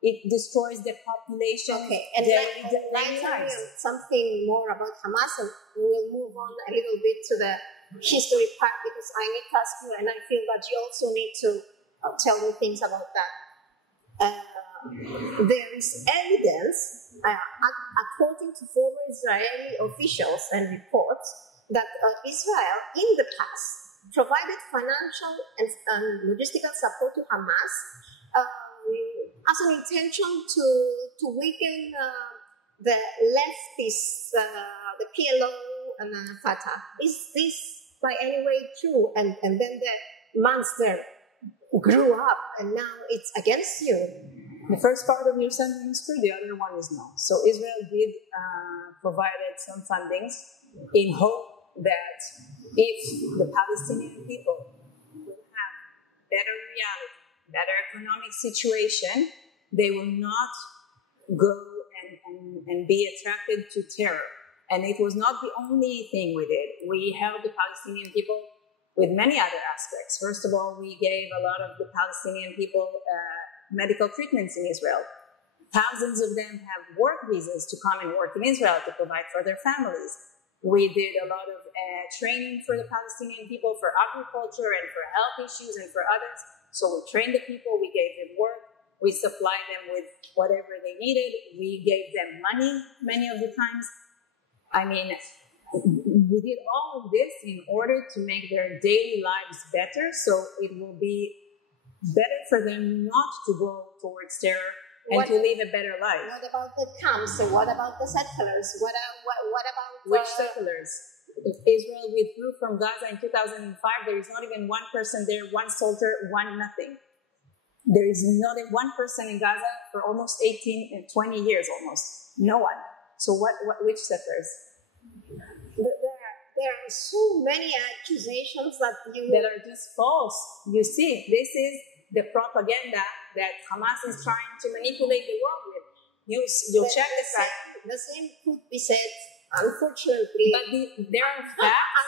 It destroys the population. Okay, and daily lives. Something more about Hamas, and we will move on a little bit to the history part, because I need to ask you, and I feel that you also need to tell me things about that. There is evidence, according to former Israeli officials and reports, that Israel in the past provided financial and logistical support to Hamas as an intention to weaken the leftists, the PLO and Fatah. Is this by any way true? And then the monster grew up and now it's against you. The first part of your sentence is true, the other one is no. So Israel did provided some fundings in hope that if the Palestinian people will have better reality, better economic situation, they will not go and be attracted to terror. And it was not the only thing we did. We helped the Palestinian people with many other aspects. First of all, we gave a lot of the Palestinian people medical treatments in Israel. Thousands of them have work visas to come and work in Israel to provide for their families. We did a lot of training for the Palestinian people for agriculture and for health issues and for others. So we trained the people, we gave them work, we supplied them with whatever they needed, we gave them money many of the times. I mean, we did all of this in order to make their daily lives better, so it will be better for them not to go towards terror and to live a better life. What about the camps? So what about the settlers? What about... Which settlers? Israel withdrew from Gaza in 2005. There is not even one person there, one soldier, one nothing. There is not one person in Gaza for almost 18 and 20 years almost. No one. So which settlers? There are so many accusations that are just false. You see, this is the propaganda that Hamas is trying to manipulate the world with. You'll check this out. The same could be said, unfortunately. But there are facts.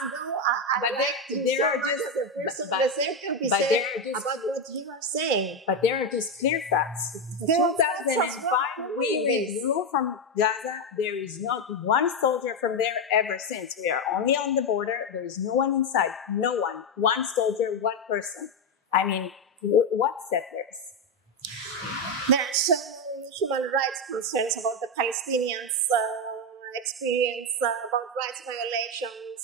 There are just the same can be said about what you are saying. But there are just clear facts. 2005, we withdrew from Gaza. There is not one soldier from there ever since. We are only on the border. There is no one inside. No one. One soldier, one person. I mean, what settlers? There are so many human rights concerns about the Palestinians' experience, about rights violations,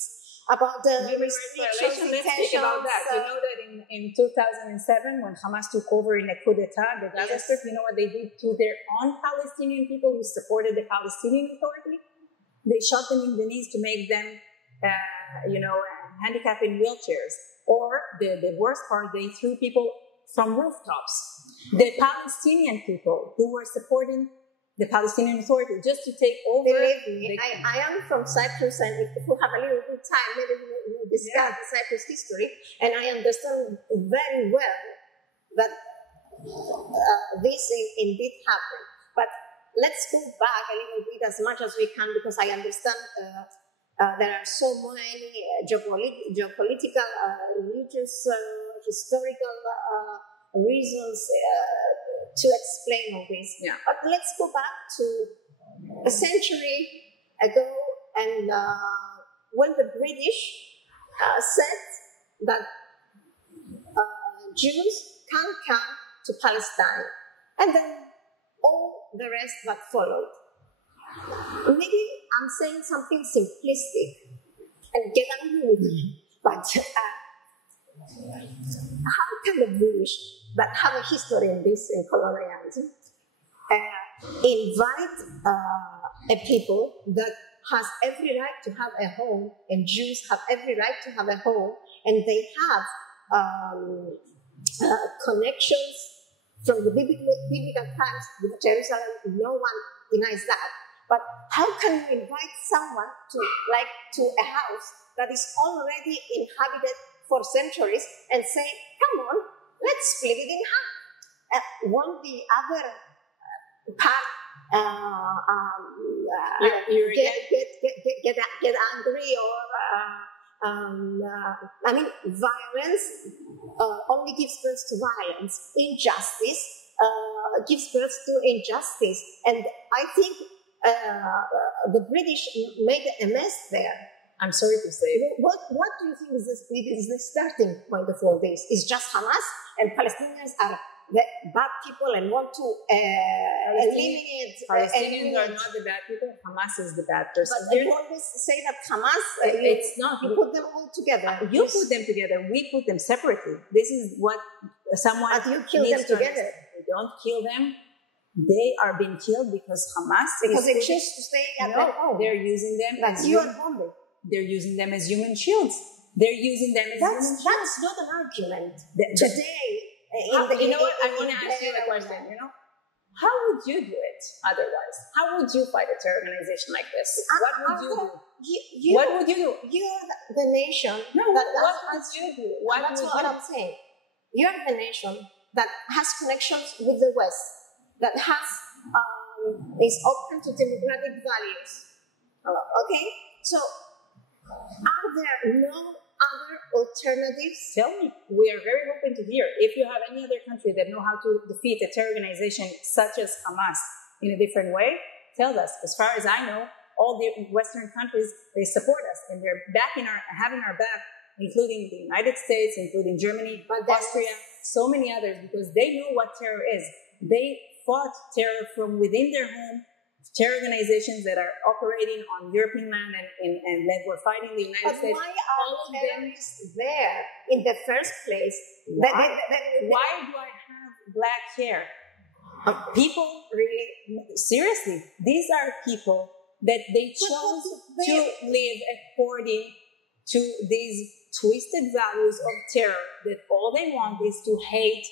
about the restrictions. Let's speak about that. You know that in 2007, when Hamas took over in a coup d'etat, the Gaza Strip, you know what they did to their own Palestinian people who supported the Palestinian Authority? They shot them in the knees to make them, handicapped in wheelchairs. Or the worst part, they threw people from rooftops. The Palestinian people who were supporting the Palestinian Authority just to take over. Believe me, I am from Cyprus, and if we have a little bit of time, maybe we'll discuss the Cyprus history, and I understand very well that this indeed happened. But let's go back a little bit as much as we can, because I understand there are so many geopolitical, religious, historical reasons to explain all this. Yeah. But let's go back to a century ago, and when the British said that Jews can't come to Palestine, and then all the rest that followed. Maybe I'm saying something simplistic, and get angry with me, but how can the British, that have a history in this, in colonialism, invite a people that has every right to have a home, and Jews have every right to have a home, and they have connections from the biblical times with Jerusalem? No one denies that. But how can you invite someone to a house that is already inhabited for centuries and say, come on, let's split it in half? Won't the other part get angry, or violence only gives birth to violence. Injustice gives birth to injustice. And I think the British made a mess there. I'm sorry to say. What do you think is the starting point of all this? Is just Hamas and Palestinians are the bad people and want to eliminate. Palestinians are not the bad people. Hamas is the bad person. But you always say that Hamas. It's not. You put them all together. You put them together. We put them separately. This is what someone. But you kill them together. We don't kill them. They are being killed because Hamas. Because they choose to stay at their home. They're using them. That's you and bombing. They're using them as human shields. They're using them as human shields. That's not an argument. Today. You know what? I want to ask you a question. You know, how would you do it otherwise? How would you fight a terror organization like this? What would you do? What would you do? You're the nation. No, what would you do? That's what I'm saying. You're the nation that has connections with the West, that is open to democratic values. Okay, so are there no other alternatives? Tell me. We are very open to hear. If you have any other country that know how to defeat a terror organization such as Hamas in a different way, tell us. As far as I know, all the Western countries, they support us and they're having our back, including the United States, including Germany, Austria, so many others, because they know what terror is. They fought terror from within their home, terror organizations that are operating on European land and that were fighting the United States. But why are terrorists there in the first place? Why do I have black hair? People really, seriously, these are people that they chose to live according to these twisted values of terror, that all they want is to hate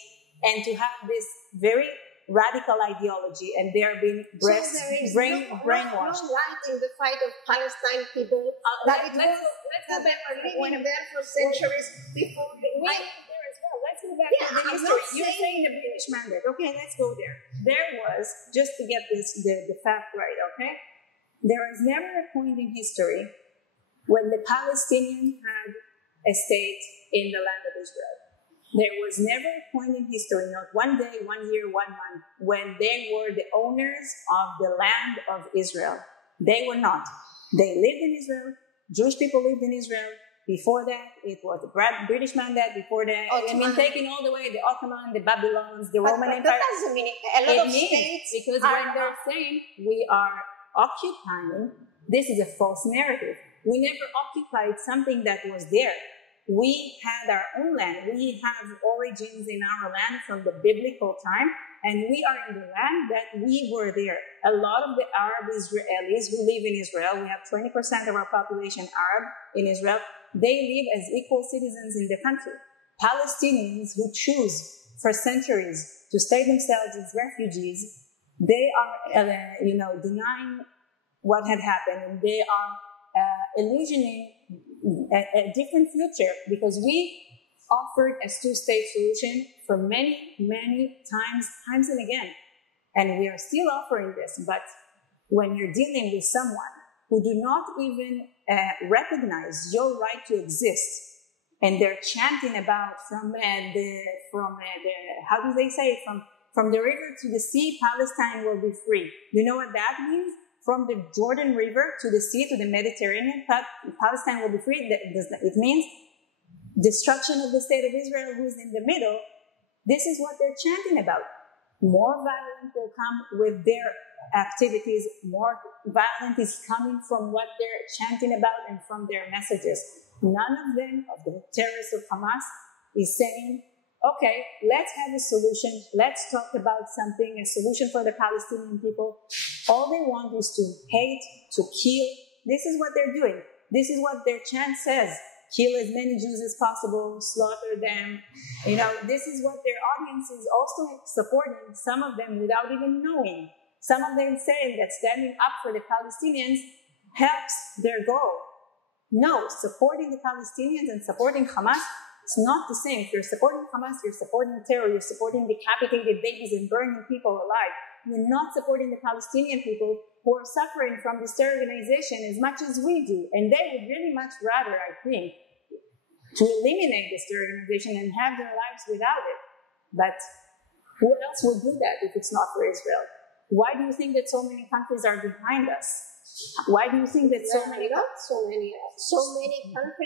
and to have this very radical ideology, and they are being brainwashed. No light in the fight of Palestine people. Let's go back. Living there for centuries before the Let's go back to the history. You're saying the British mandate. Okay, let's go there. There was, just to get the fact right, okay? There was never a point in history when the Palestinians had a state in the land of Israel. There was never a point in history, not one day, 1 year, 1 month, when they were the owners of the land of Israel. They were not. They lived in Israel. Jewish people lived in Israel. Before that, it was the British mandate. Before that, taking all the way the Ottoman, the Babylons, the Roman Empire. That doesn't mean a lot of states. Because when they're saying we are occupying, this is a false narrative. We never occupied something that was there. We had our own land. We have origins in our land from the biblical time, and we are in the land that we were there. A lot of the Arab Israelis who live in Israel, we have 20% of our population Arab in Israel, they live as equal citizens in the country. Palestinians who choose for centuries to stay themselves as refugees, they are, denying what had happened, and they are illusioning a different future, because we offered a two-state solution for many, many times and again. And we are still offering this. But when you're dealing with someone who do not even recognize your right to exist, and they're chanting about from how do they say, from the river to the sea, Palestine will be free. You know what that means? From the Jordan River to the sea, to the Mediterranean, Palestine will be free. It means destruction of the state of Israel, who's in the middle. This is what they're chanting about. More violence will come with their activities. More violence is coming from what they're chanting about and from their messages. None of them, of the terrorists of Hamas, is saying, okay, let's have a solution. Let's talk about something, a solution for the Palestinian people. All they want is to hate, to kill. This is what they're doing. This is what their chant says. Kill as many Jews as possible, slaughter them. This is what their audience is also supporting, some of them without even knowing. Some of them saying that standing up for the Palestinians helps their goal. No, supporting the Palestinians and supporting Hamas, it's not the same. If you're supporting Hamas, you're supporting terror, you're supporting decapitated babies and burning people alive. You're not supporting the Palestinian people who are suffering from this terror organization as much as we do. And they would really much rather, I think, to eliminate this terror organization and have their lives without it. But Who else would do that if it's not for Israel? Why do you think that so many countries are behind us? Why do you think that so many countries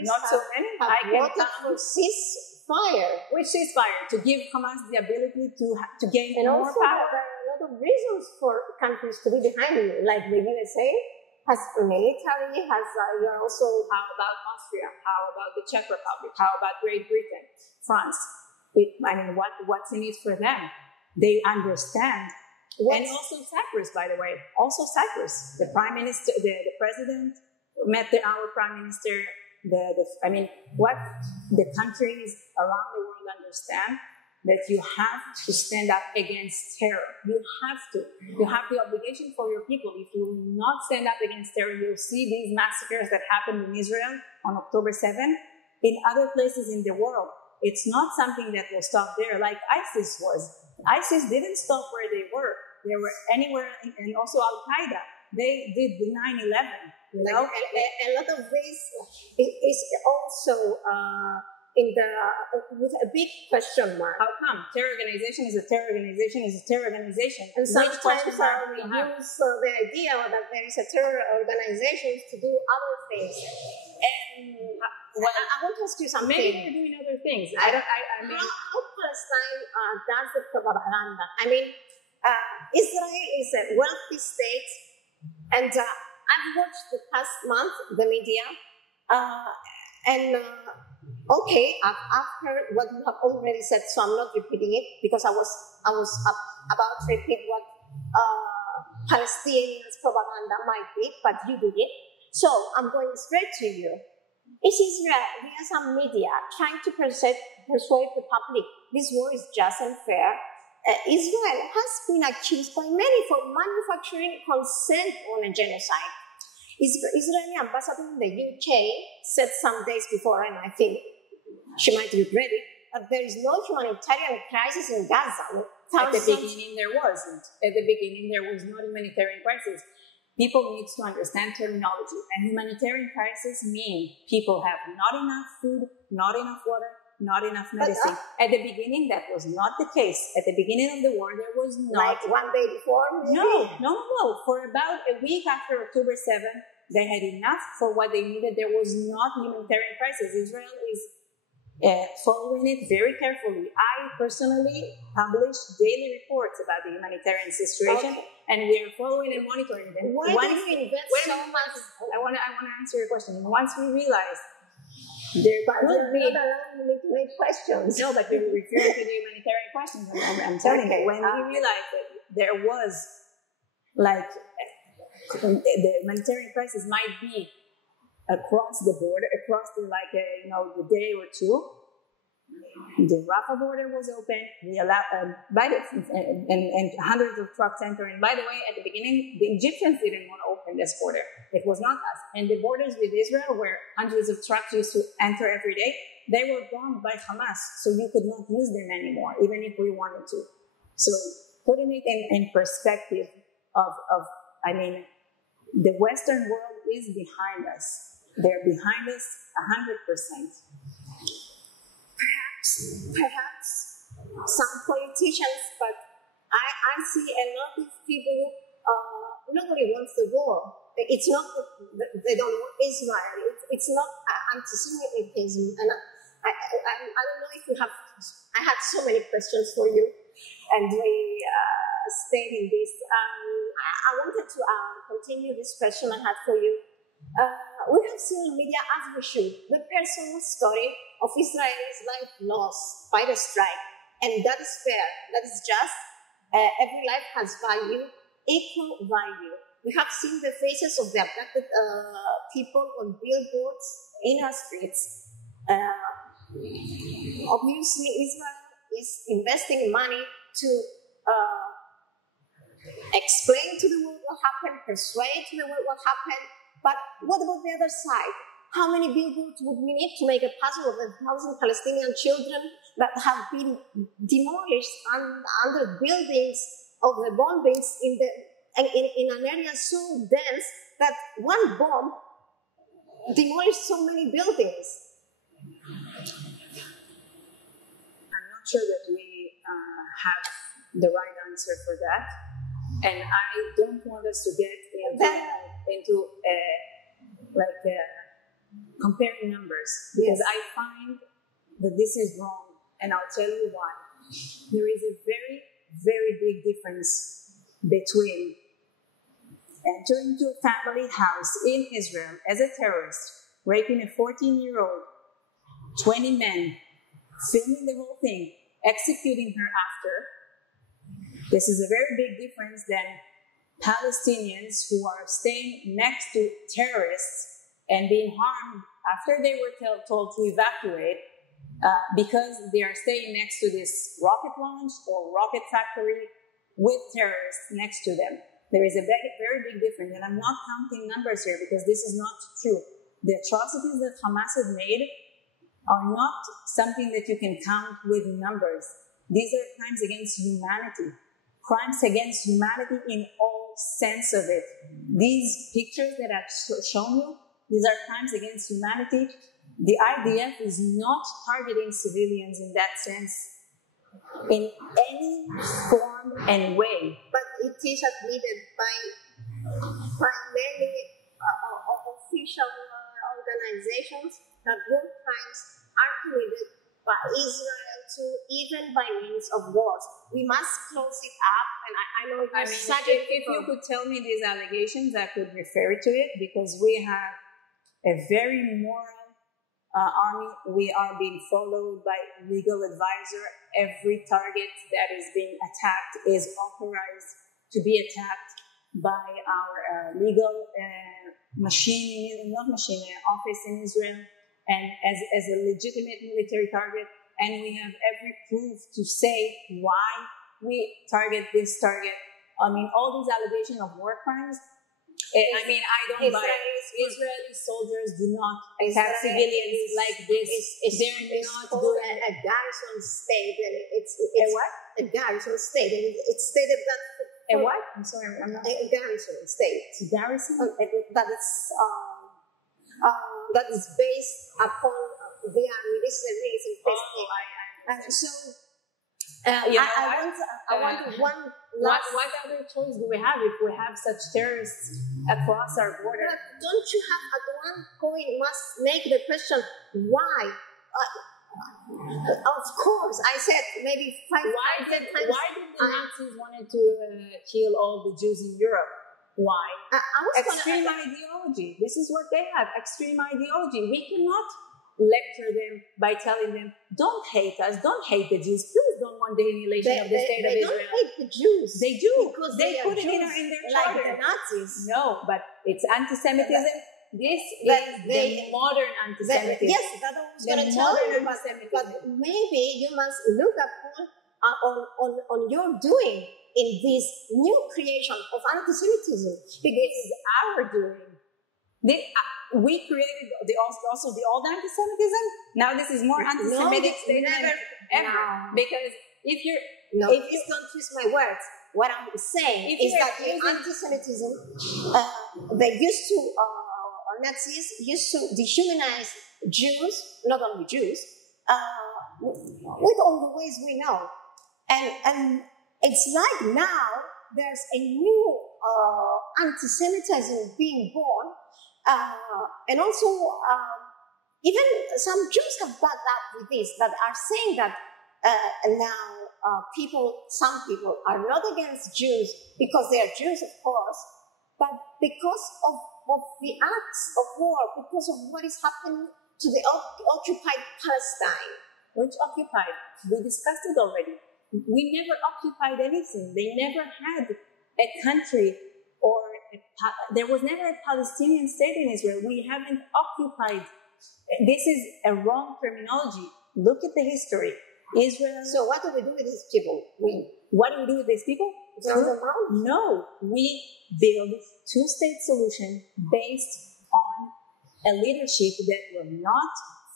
not so many have voted for ceasefire? Which ceasefire? To give Hamas the ability to gain and more also power. There are a lot of reasons for countries to be behind you, like the USA has military, you're also. How about Austria? How about the Czech Republic? How about Great Britain? France? What's in it for them? They understand. And also Cyprus, by the way. Also Cyprus. The prime minister, the president met our prime minister. What the countries around the world understand that you have to stand up against terror. You have to. You have the obligation for your people. If you will not stand up against terror, you'll see these massacres that happened in Israel on October 7th, in other places in the world. It's not something that will stop there like ISIS was. ISIS didn't stop where they were. They were anywhere, and also Al-Qaeda. They did the 9/11. You know? A lot of this is also with a big question mark. How come? Terror organization is a terror organization is a terror organization. And sometimes we use the idea that there is a terror organization to do other things. And I want to ask you something. Maybe they're doing other things. I mean, how Palestine does the propaganda? I mean, Israel is a wealthy state, and I've watched the past month the media, okay, I've heard what you have already said, so I'm not repeating it because I was about to repeat what Palestinians' propaganda might be, but you did it. So I'm going straight to you. Is Israel, via some media, trying to persuade the public this war is just and fair? Israel has been accused by many for manufacturing consent on a genocide. Israeli ambassador in the UK said some days before, and I think she might regret it, that there is no humanitarian crisis in Gaza. At the beginning there wasn't. At the beginning there was no humanitarian crisis. People need to understand terminology. And humanitarian crisis means people have not enough food, not enough water, not enough medicine. At the beginning, that was not the case. At the beginning of the war, there was not. Like one day before, maybe? No. For about a week after October 7th, they had enough for what they needed. There was not humanitarian crisis. Israel is following it very carefully. I personally publish daily reports about the humanitarian situation, and we are following and monitoring them. Why do you invest so much? I want to answer your question. Once we realized there could be... You're not allowing me to make questions. No, but we were referring to the humanitarian questions. I'm telling you, when we realized that there was, the humanitarian crisis might be across the border, across the day or two, the Rafah border was open. We allowed and hundreds of trucks entering. By the way, at the beginning, the Egyptians didn't want to open this border. It was not us. And the borders with Israel, where hundreds of trucks used to enter every day, they were bombed by Hamas, so you could not use them anymore, even if we wanted to. So putting it in perspective the Western world is behind us. They're behind us 100%. Perhaps some politicians, but I see a lot of people, nobody wants the war. It's not that they don't want Israel. It's not anti-Semitism. And I don't know if you have, I had so many questions for you, and we stayed in this. I wanted to continue this question I had for you. We have seen in media, as we should, the personal story of Israelis' life lost by the strike. And that is fair, that is just. Every life has value, equal value. We have seen the faces of the abducted people on billboards in our streets. Obviously, Israel is investing money to explain to the world what happened, persuade to the world what happened. But what about the other side? How many billboards would we need to make a puzzle of 1,000 Palestinian children that have been demolished under buildings of the bombings in an area so dense that one bomb demolished so many buildings? I'm not sure that we have the right answer for that. And I don't want us to get into comparing numbers, because I find that this is wrong, and I'll tell you why. There is a very, very big difference between entering into a family house in Israel as a terrorist, raping a 14-year-old, 20 men, filming the whole thing, executing her after. This is a very big difference than Palestinians who are staying next to terrorists and being harmed after they were told to evacuate because they are staying next to this rocket launch or rocket factory with terrorists next to them. There is a very big difference, and I'm not counting numbers here because this is not true. The atrocities that Hamas has made are not something that you can count with numbers. These are crimes against humanity. Crimes against humanity in all sense of it. These pictures that I've shown you, these are crimes against humanity. The IDF is not targeting civilians in that sense in any form and way. But it is admitted by many official organizations that war crimes are committed by Israel too, even by means of wars. We must close it up, and I know it was if you could tell me these allegations, I could refer to it, because we have a very moral army. We are being followed by legal advisor. Every target that is being attacked is authorized to be attacked by our legal office in Israel, and as a legitimate military target. And we have every proof to say why we target this target. I mean, all these allegations of war crimes, I don't buy it. Israeli soldiers do not attack civilians like this. They're not doing a garrison state. It's a what? A garrison state. It's stated that... A what? I'm sorry, I'm not... A garrison state. Garrison? That is based upon their militaries in What other choice do we have if we have such terrorists across our border? But don't you have at one point must make the question why? Of course, I said maybe 5 times. Why did the Nazis wanted to kill all the Jews in Europe? Why? Extreme ideology. This is what they have, extreme ideology. We cannot lecture them by telling them, don't hate us, don't hate the Jews, please don't want the annihilation of the state of Israel. They don't hate the Jews. They do. Because they put it in their charter. Like the Nazis. No, but it's anti-Semitism. This is the modern anti-Semitism. Yes, that I was going to tell you. But maybe you must look upon on your doing in this new creation of anti-Semitism. Because this is our doing. We created also the old anti-Semitism. Now this is more anti-Semitic statement ever. No. Because if please don't twist my words. What I'm saying is that the anti-Semitism, they used to, Nazis used to dehumanize Jews, not only Jews, with all the ways we know. And it's like now there's a new anti-Semitism being born. And also, even some Jews have backed up with this, that are saying that now some people are not against Jews because they are Jews, of course, but because of the acts of war, because of what is happening to the occupied Palestine. Which occupied? We discussed it already. We never occupied anything. They never had a country there was never a Palestinian state in Israel. We haven't occupied. This is a wrong terminology. Look at the history. Israel. So what do we do with these people? What do we do with these people? No. We build two-state solution based on a leadership that will not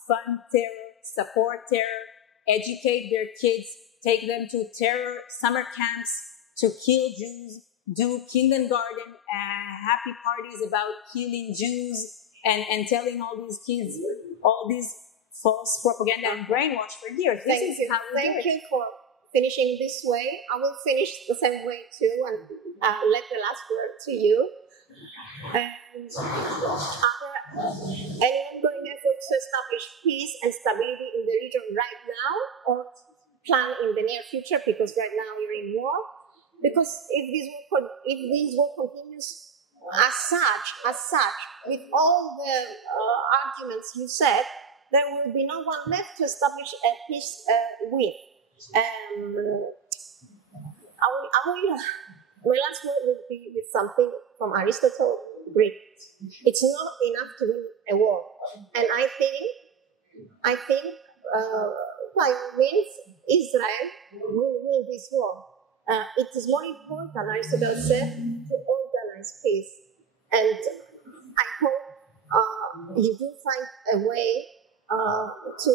fund terror, support terror, educate their kids, take them to terror summer camps to kill Jews, do kindergarten happy parties about killing Jews and telling all these kids all these false propaganda and brainwash for years. This is how we do it. finishing this way. I will finish the same way too, and let the last word to you. And any ongoing efforts to establish peace and stability in the region right now, or plan in the near future, because right now we're in war. Because if this war continues as such, with all the arguments you said, there will be no one left to establish a peace with. My last word will be with something from Aristotle, Greek. It's not enough to win a war, and I think by all means Israel will win this war. It is more important, Aristotle said, to organize peace, and I hope you do find a way to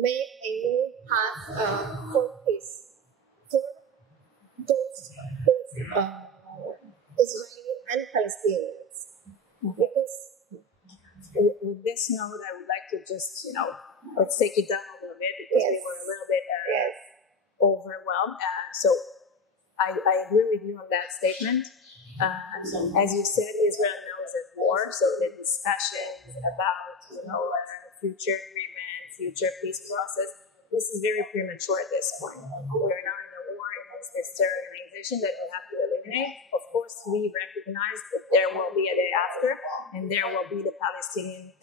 make a new path for peace for both Israeli and Palestinians. Because with this note, I would like to just, let's take it down a little bit, because we were a little bit overwhelmed. So I agree with you on that statement. As you said, Israel knows at war, so the discussions about, future agreement, future peace process, this is very premature at this point. We're now in a war against this terror organization that we have to eliminate. Of course, we recognize that there will be a day after, and there will be the Palestinian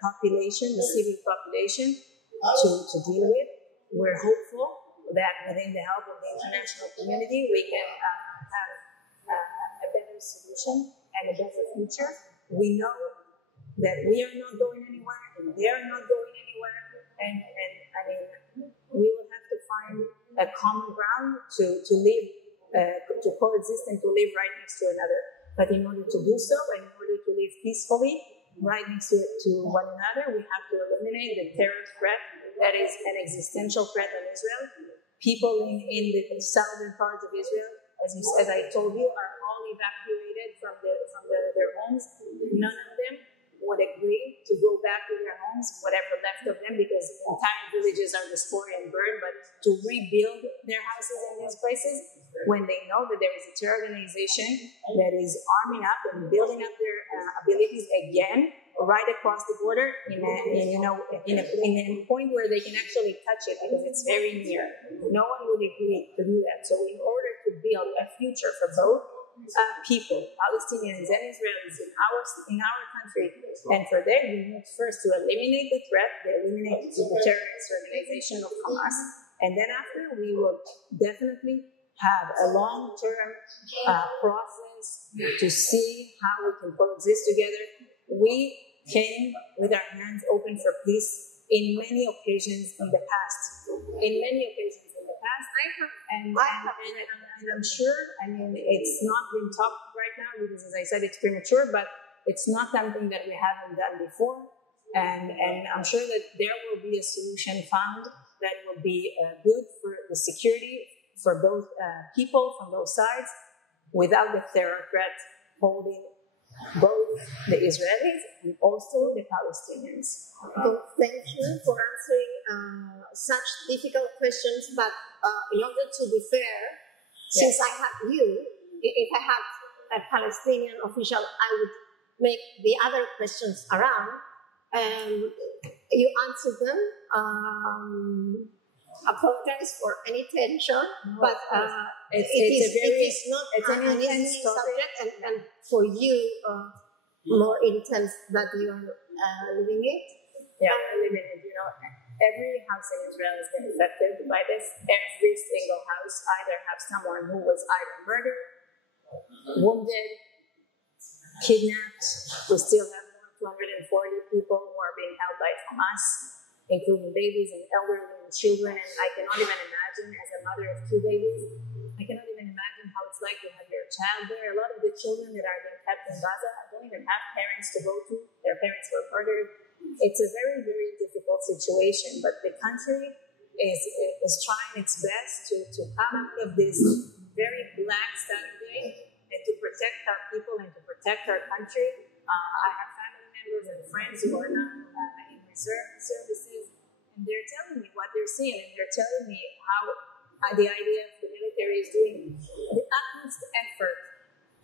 population, the civil population, to deal with. We're hopeful that within the help of the international community, we can have a better solution and a better future. We know that we are not going anywhere, and they are not going anywhere, and I mean, we will have to find a common ground to live, to coexist and to live right next to another. But in order to do so, and in order to live peacefully right next to one another, we have to eliminate the terror threat that is an existential threat on Israel. People in the southern parts of Israel, as I told you, are all evacuated from their homes. None of them would agree to go back to their homes, whatever left of them, because entire villages are destroyed and burned. But to rebuild their houses in these places, when they know that there is a terror organization that is arming up and building up their abilities again, right across the border, in a point where they can actually touch it, because it's very near. No one would agree to do that. So in order to build a future for both people, Palestinians and Israelis in our country, and for them, we need first to eliminate the threat, eliminate the terrorist organization of Hamas, and then after, we will definitely have a long-term process to see how we can coexist together. We came with our hands open for peace in many occasions in the past. And I'm sure, it's not been talked right now because, as I said, it's premature, but it's not something that we haven't done before. And I'm sure that there will be a solution found that will be good for the security for both people from both sides, without the terror threat holding both the Israelis and also the Palestinians. Well, thank you for answering such difficult questions, but in order to be fair, since I have you, if I had a Palestinian official, I would make the other questions around. You answered them. Apologize for any tension, but it is not an easy subject, and for you, more intense that you are living it. Yeah, I live in it. Every house in Israel has been affected by this. Every single house either has someone who was either murdered, wounded, kidnapped. We still have 240 people who are being held by Hamas, including babies and elderly and children. And I cannot even imagine, as a mother of 2 babies, I cannot even imagine how it's like to have your child there. A lot of the children that are being kept in Gaza don't even have parents to go to. Their parents were murdered. It's a very, very difficult situation, but the country is trying its best to come out of this very black Saturday and to protect our people and to protect our country. I have family members and friends who are now in reserve services, and they're telling me what they're seeing, and they're telling me how the idea of the military is doing the utmost effort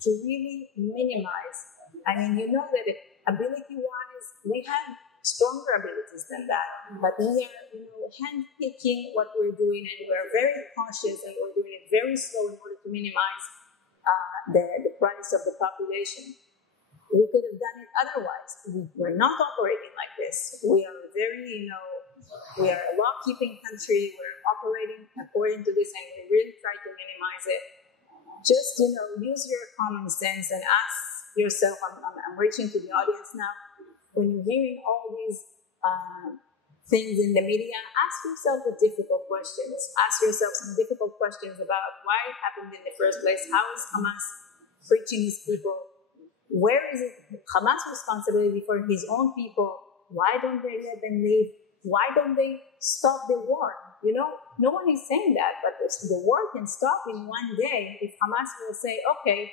to really minimize. I mean, you know that ability-wise, we have stronger abilities than that, but we are, hand-picking what we're doing, and we're very cautious, and we're doing it very slow in order to minimize the price of the population. We could have done it otherwise. We're not operating like this. We are very, we are a law-keeping country. We're operating according to this, and we really try to minimize it. Just, use your common sense and ask yourself, I'm reaching to the audience now, when you're hearing all these things in the media, ask yourself the difficult questions. Ask yourself some difficult questions about why it happened in the first place. How is Hamas reaching his people? Where is it Hamas' responsibility for his own people? Why don't they let them leave? Why don't they stop the war? No one is saying that, but the war can stop in one day if Hamas will say, okay,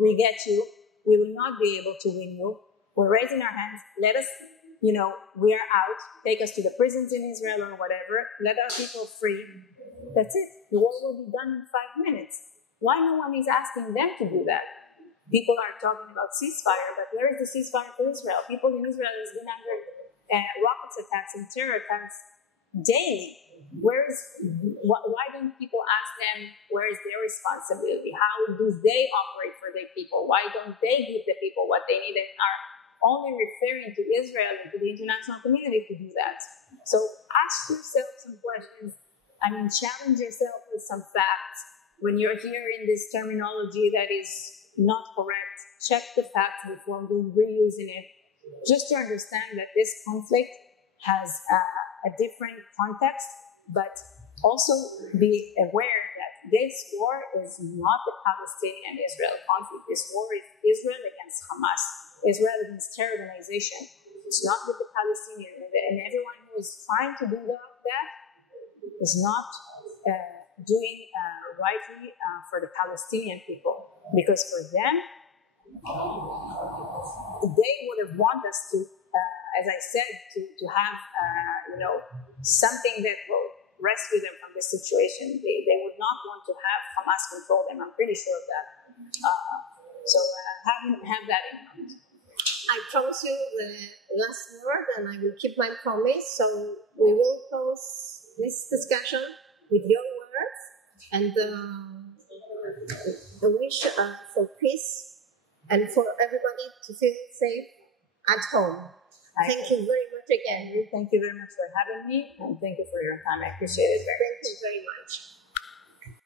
we get you. We will not be able to win you. We're raising our hands. Let us, we are out. Take us to the prisons in Israel or whatever. Let our people free. That's it. The war will be done in 5 minutes. Why no one is asking them to do that? People are talking about ceasefire, but where is the ceasefire for Israel? People in Israel have been under rocket attacks and terror attacks daily. Why don't people ask them where is their responsibility? How do they operate for their people? Why don't they give the people what they need and are only referring to Israel and to the international community to do that? So ask yourself some questions. Challenge yourself with some facts. When you're hearing this terminology that is not correct, check the facts before reusing it. Just to understand that this conflict has a different context, but also be aware that this war is not the Palestinian-Israel conflict. This war is Israel against Hamas, Israel against terror organization. It's not with the Palestinians, and everyone who is trying to do that is not doing rightly for the Palestinian people, because for them, they would have wanted us to, as I said, to have something that will rescue them from this situation. They would not want to have Hamas control them. I'm pretty sure of that. So have that in mind. I promise you the last word, and I will keep my promise. So we will close this discussion with your words and a wish for peace and for everybody to feel safe at home. Thank you very much again. Thank you very much for having me, and thank you for your time. I appreciate it very much. Thank you very much.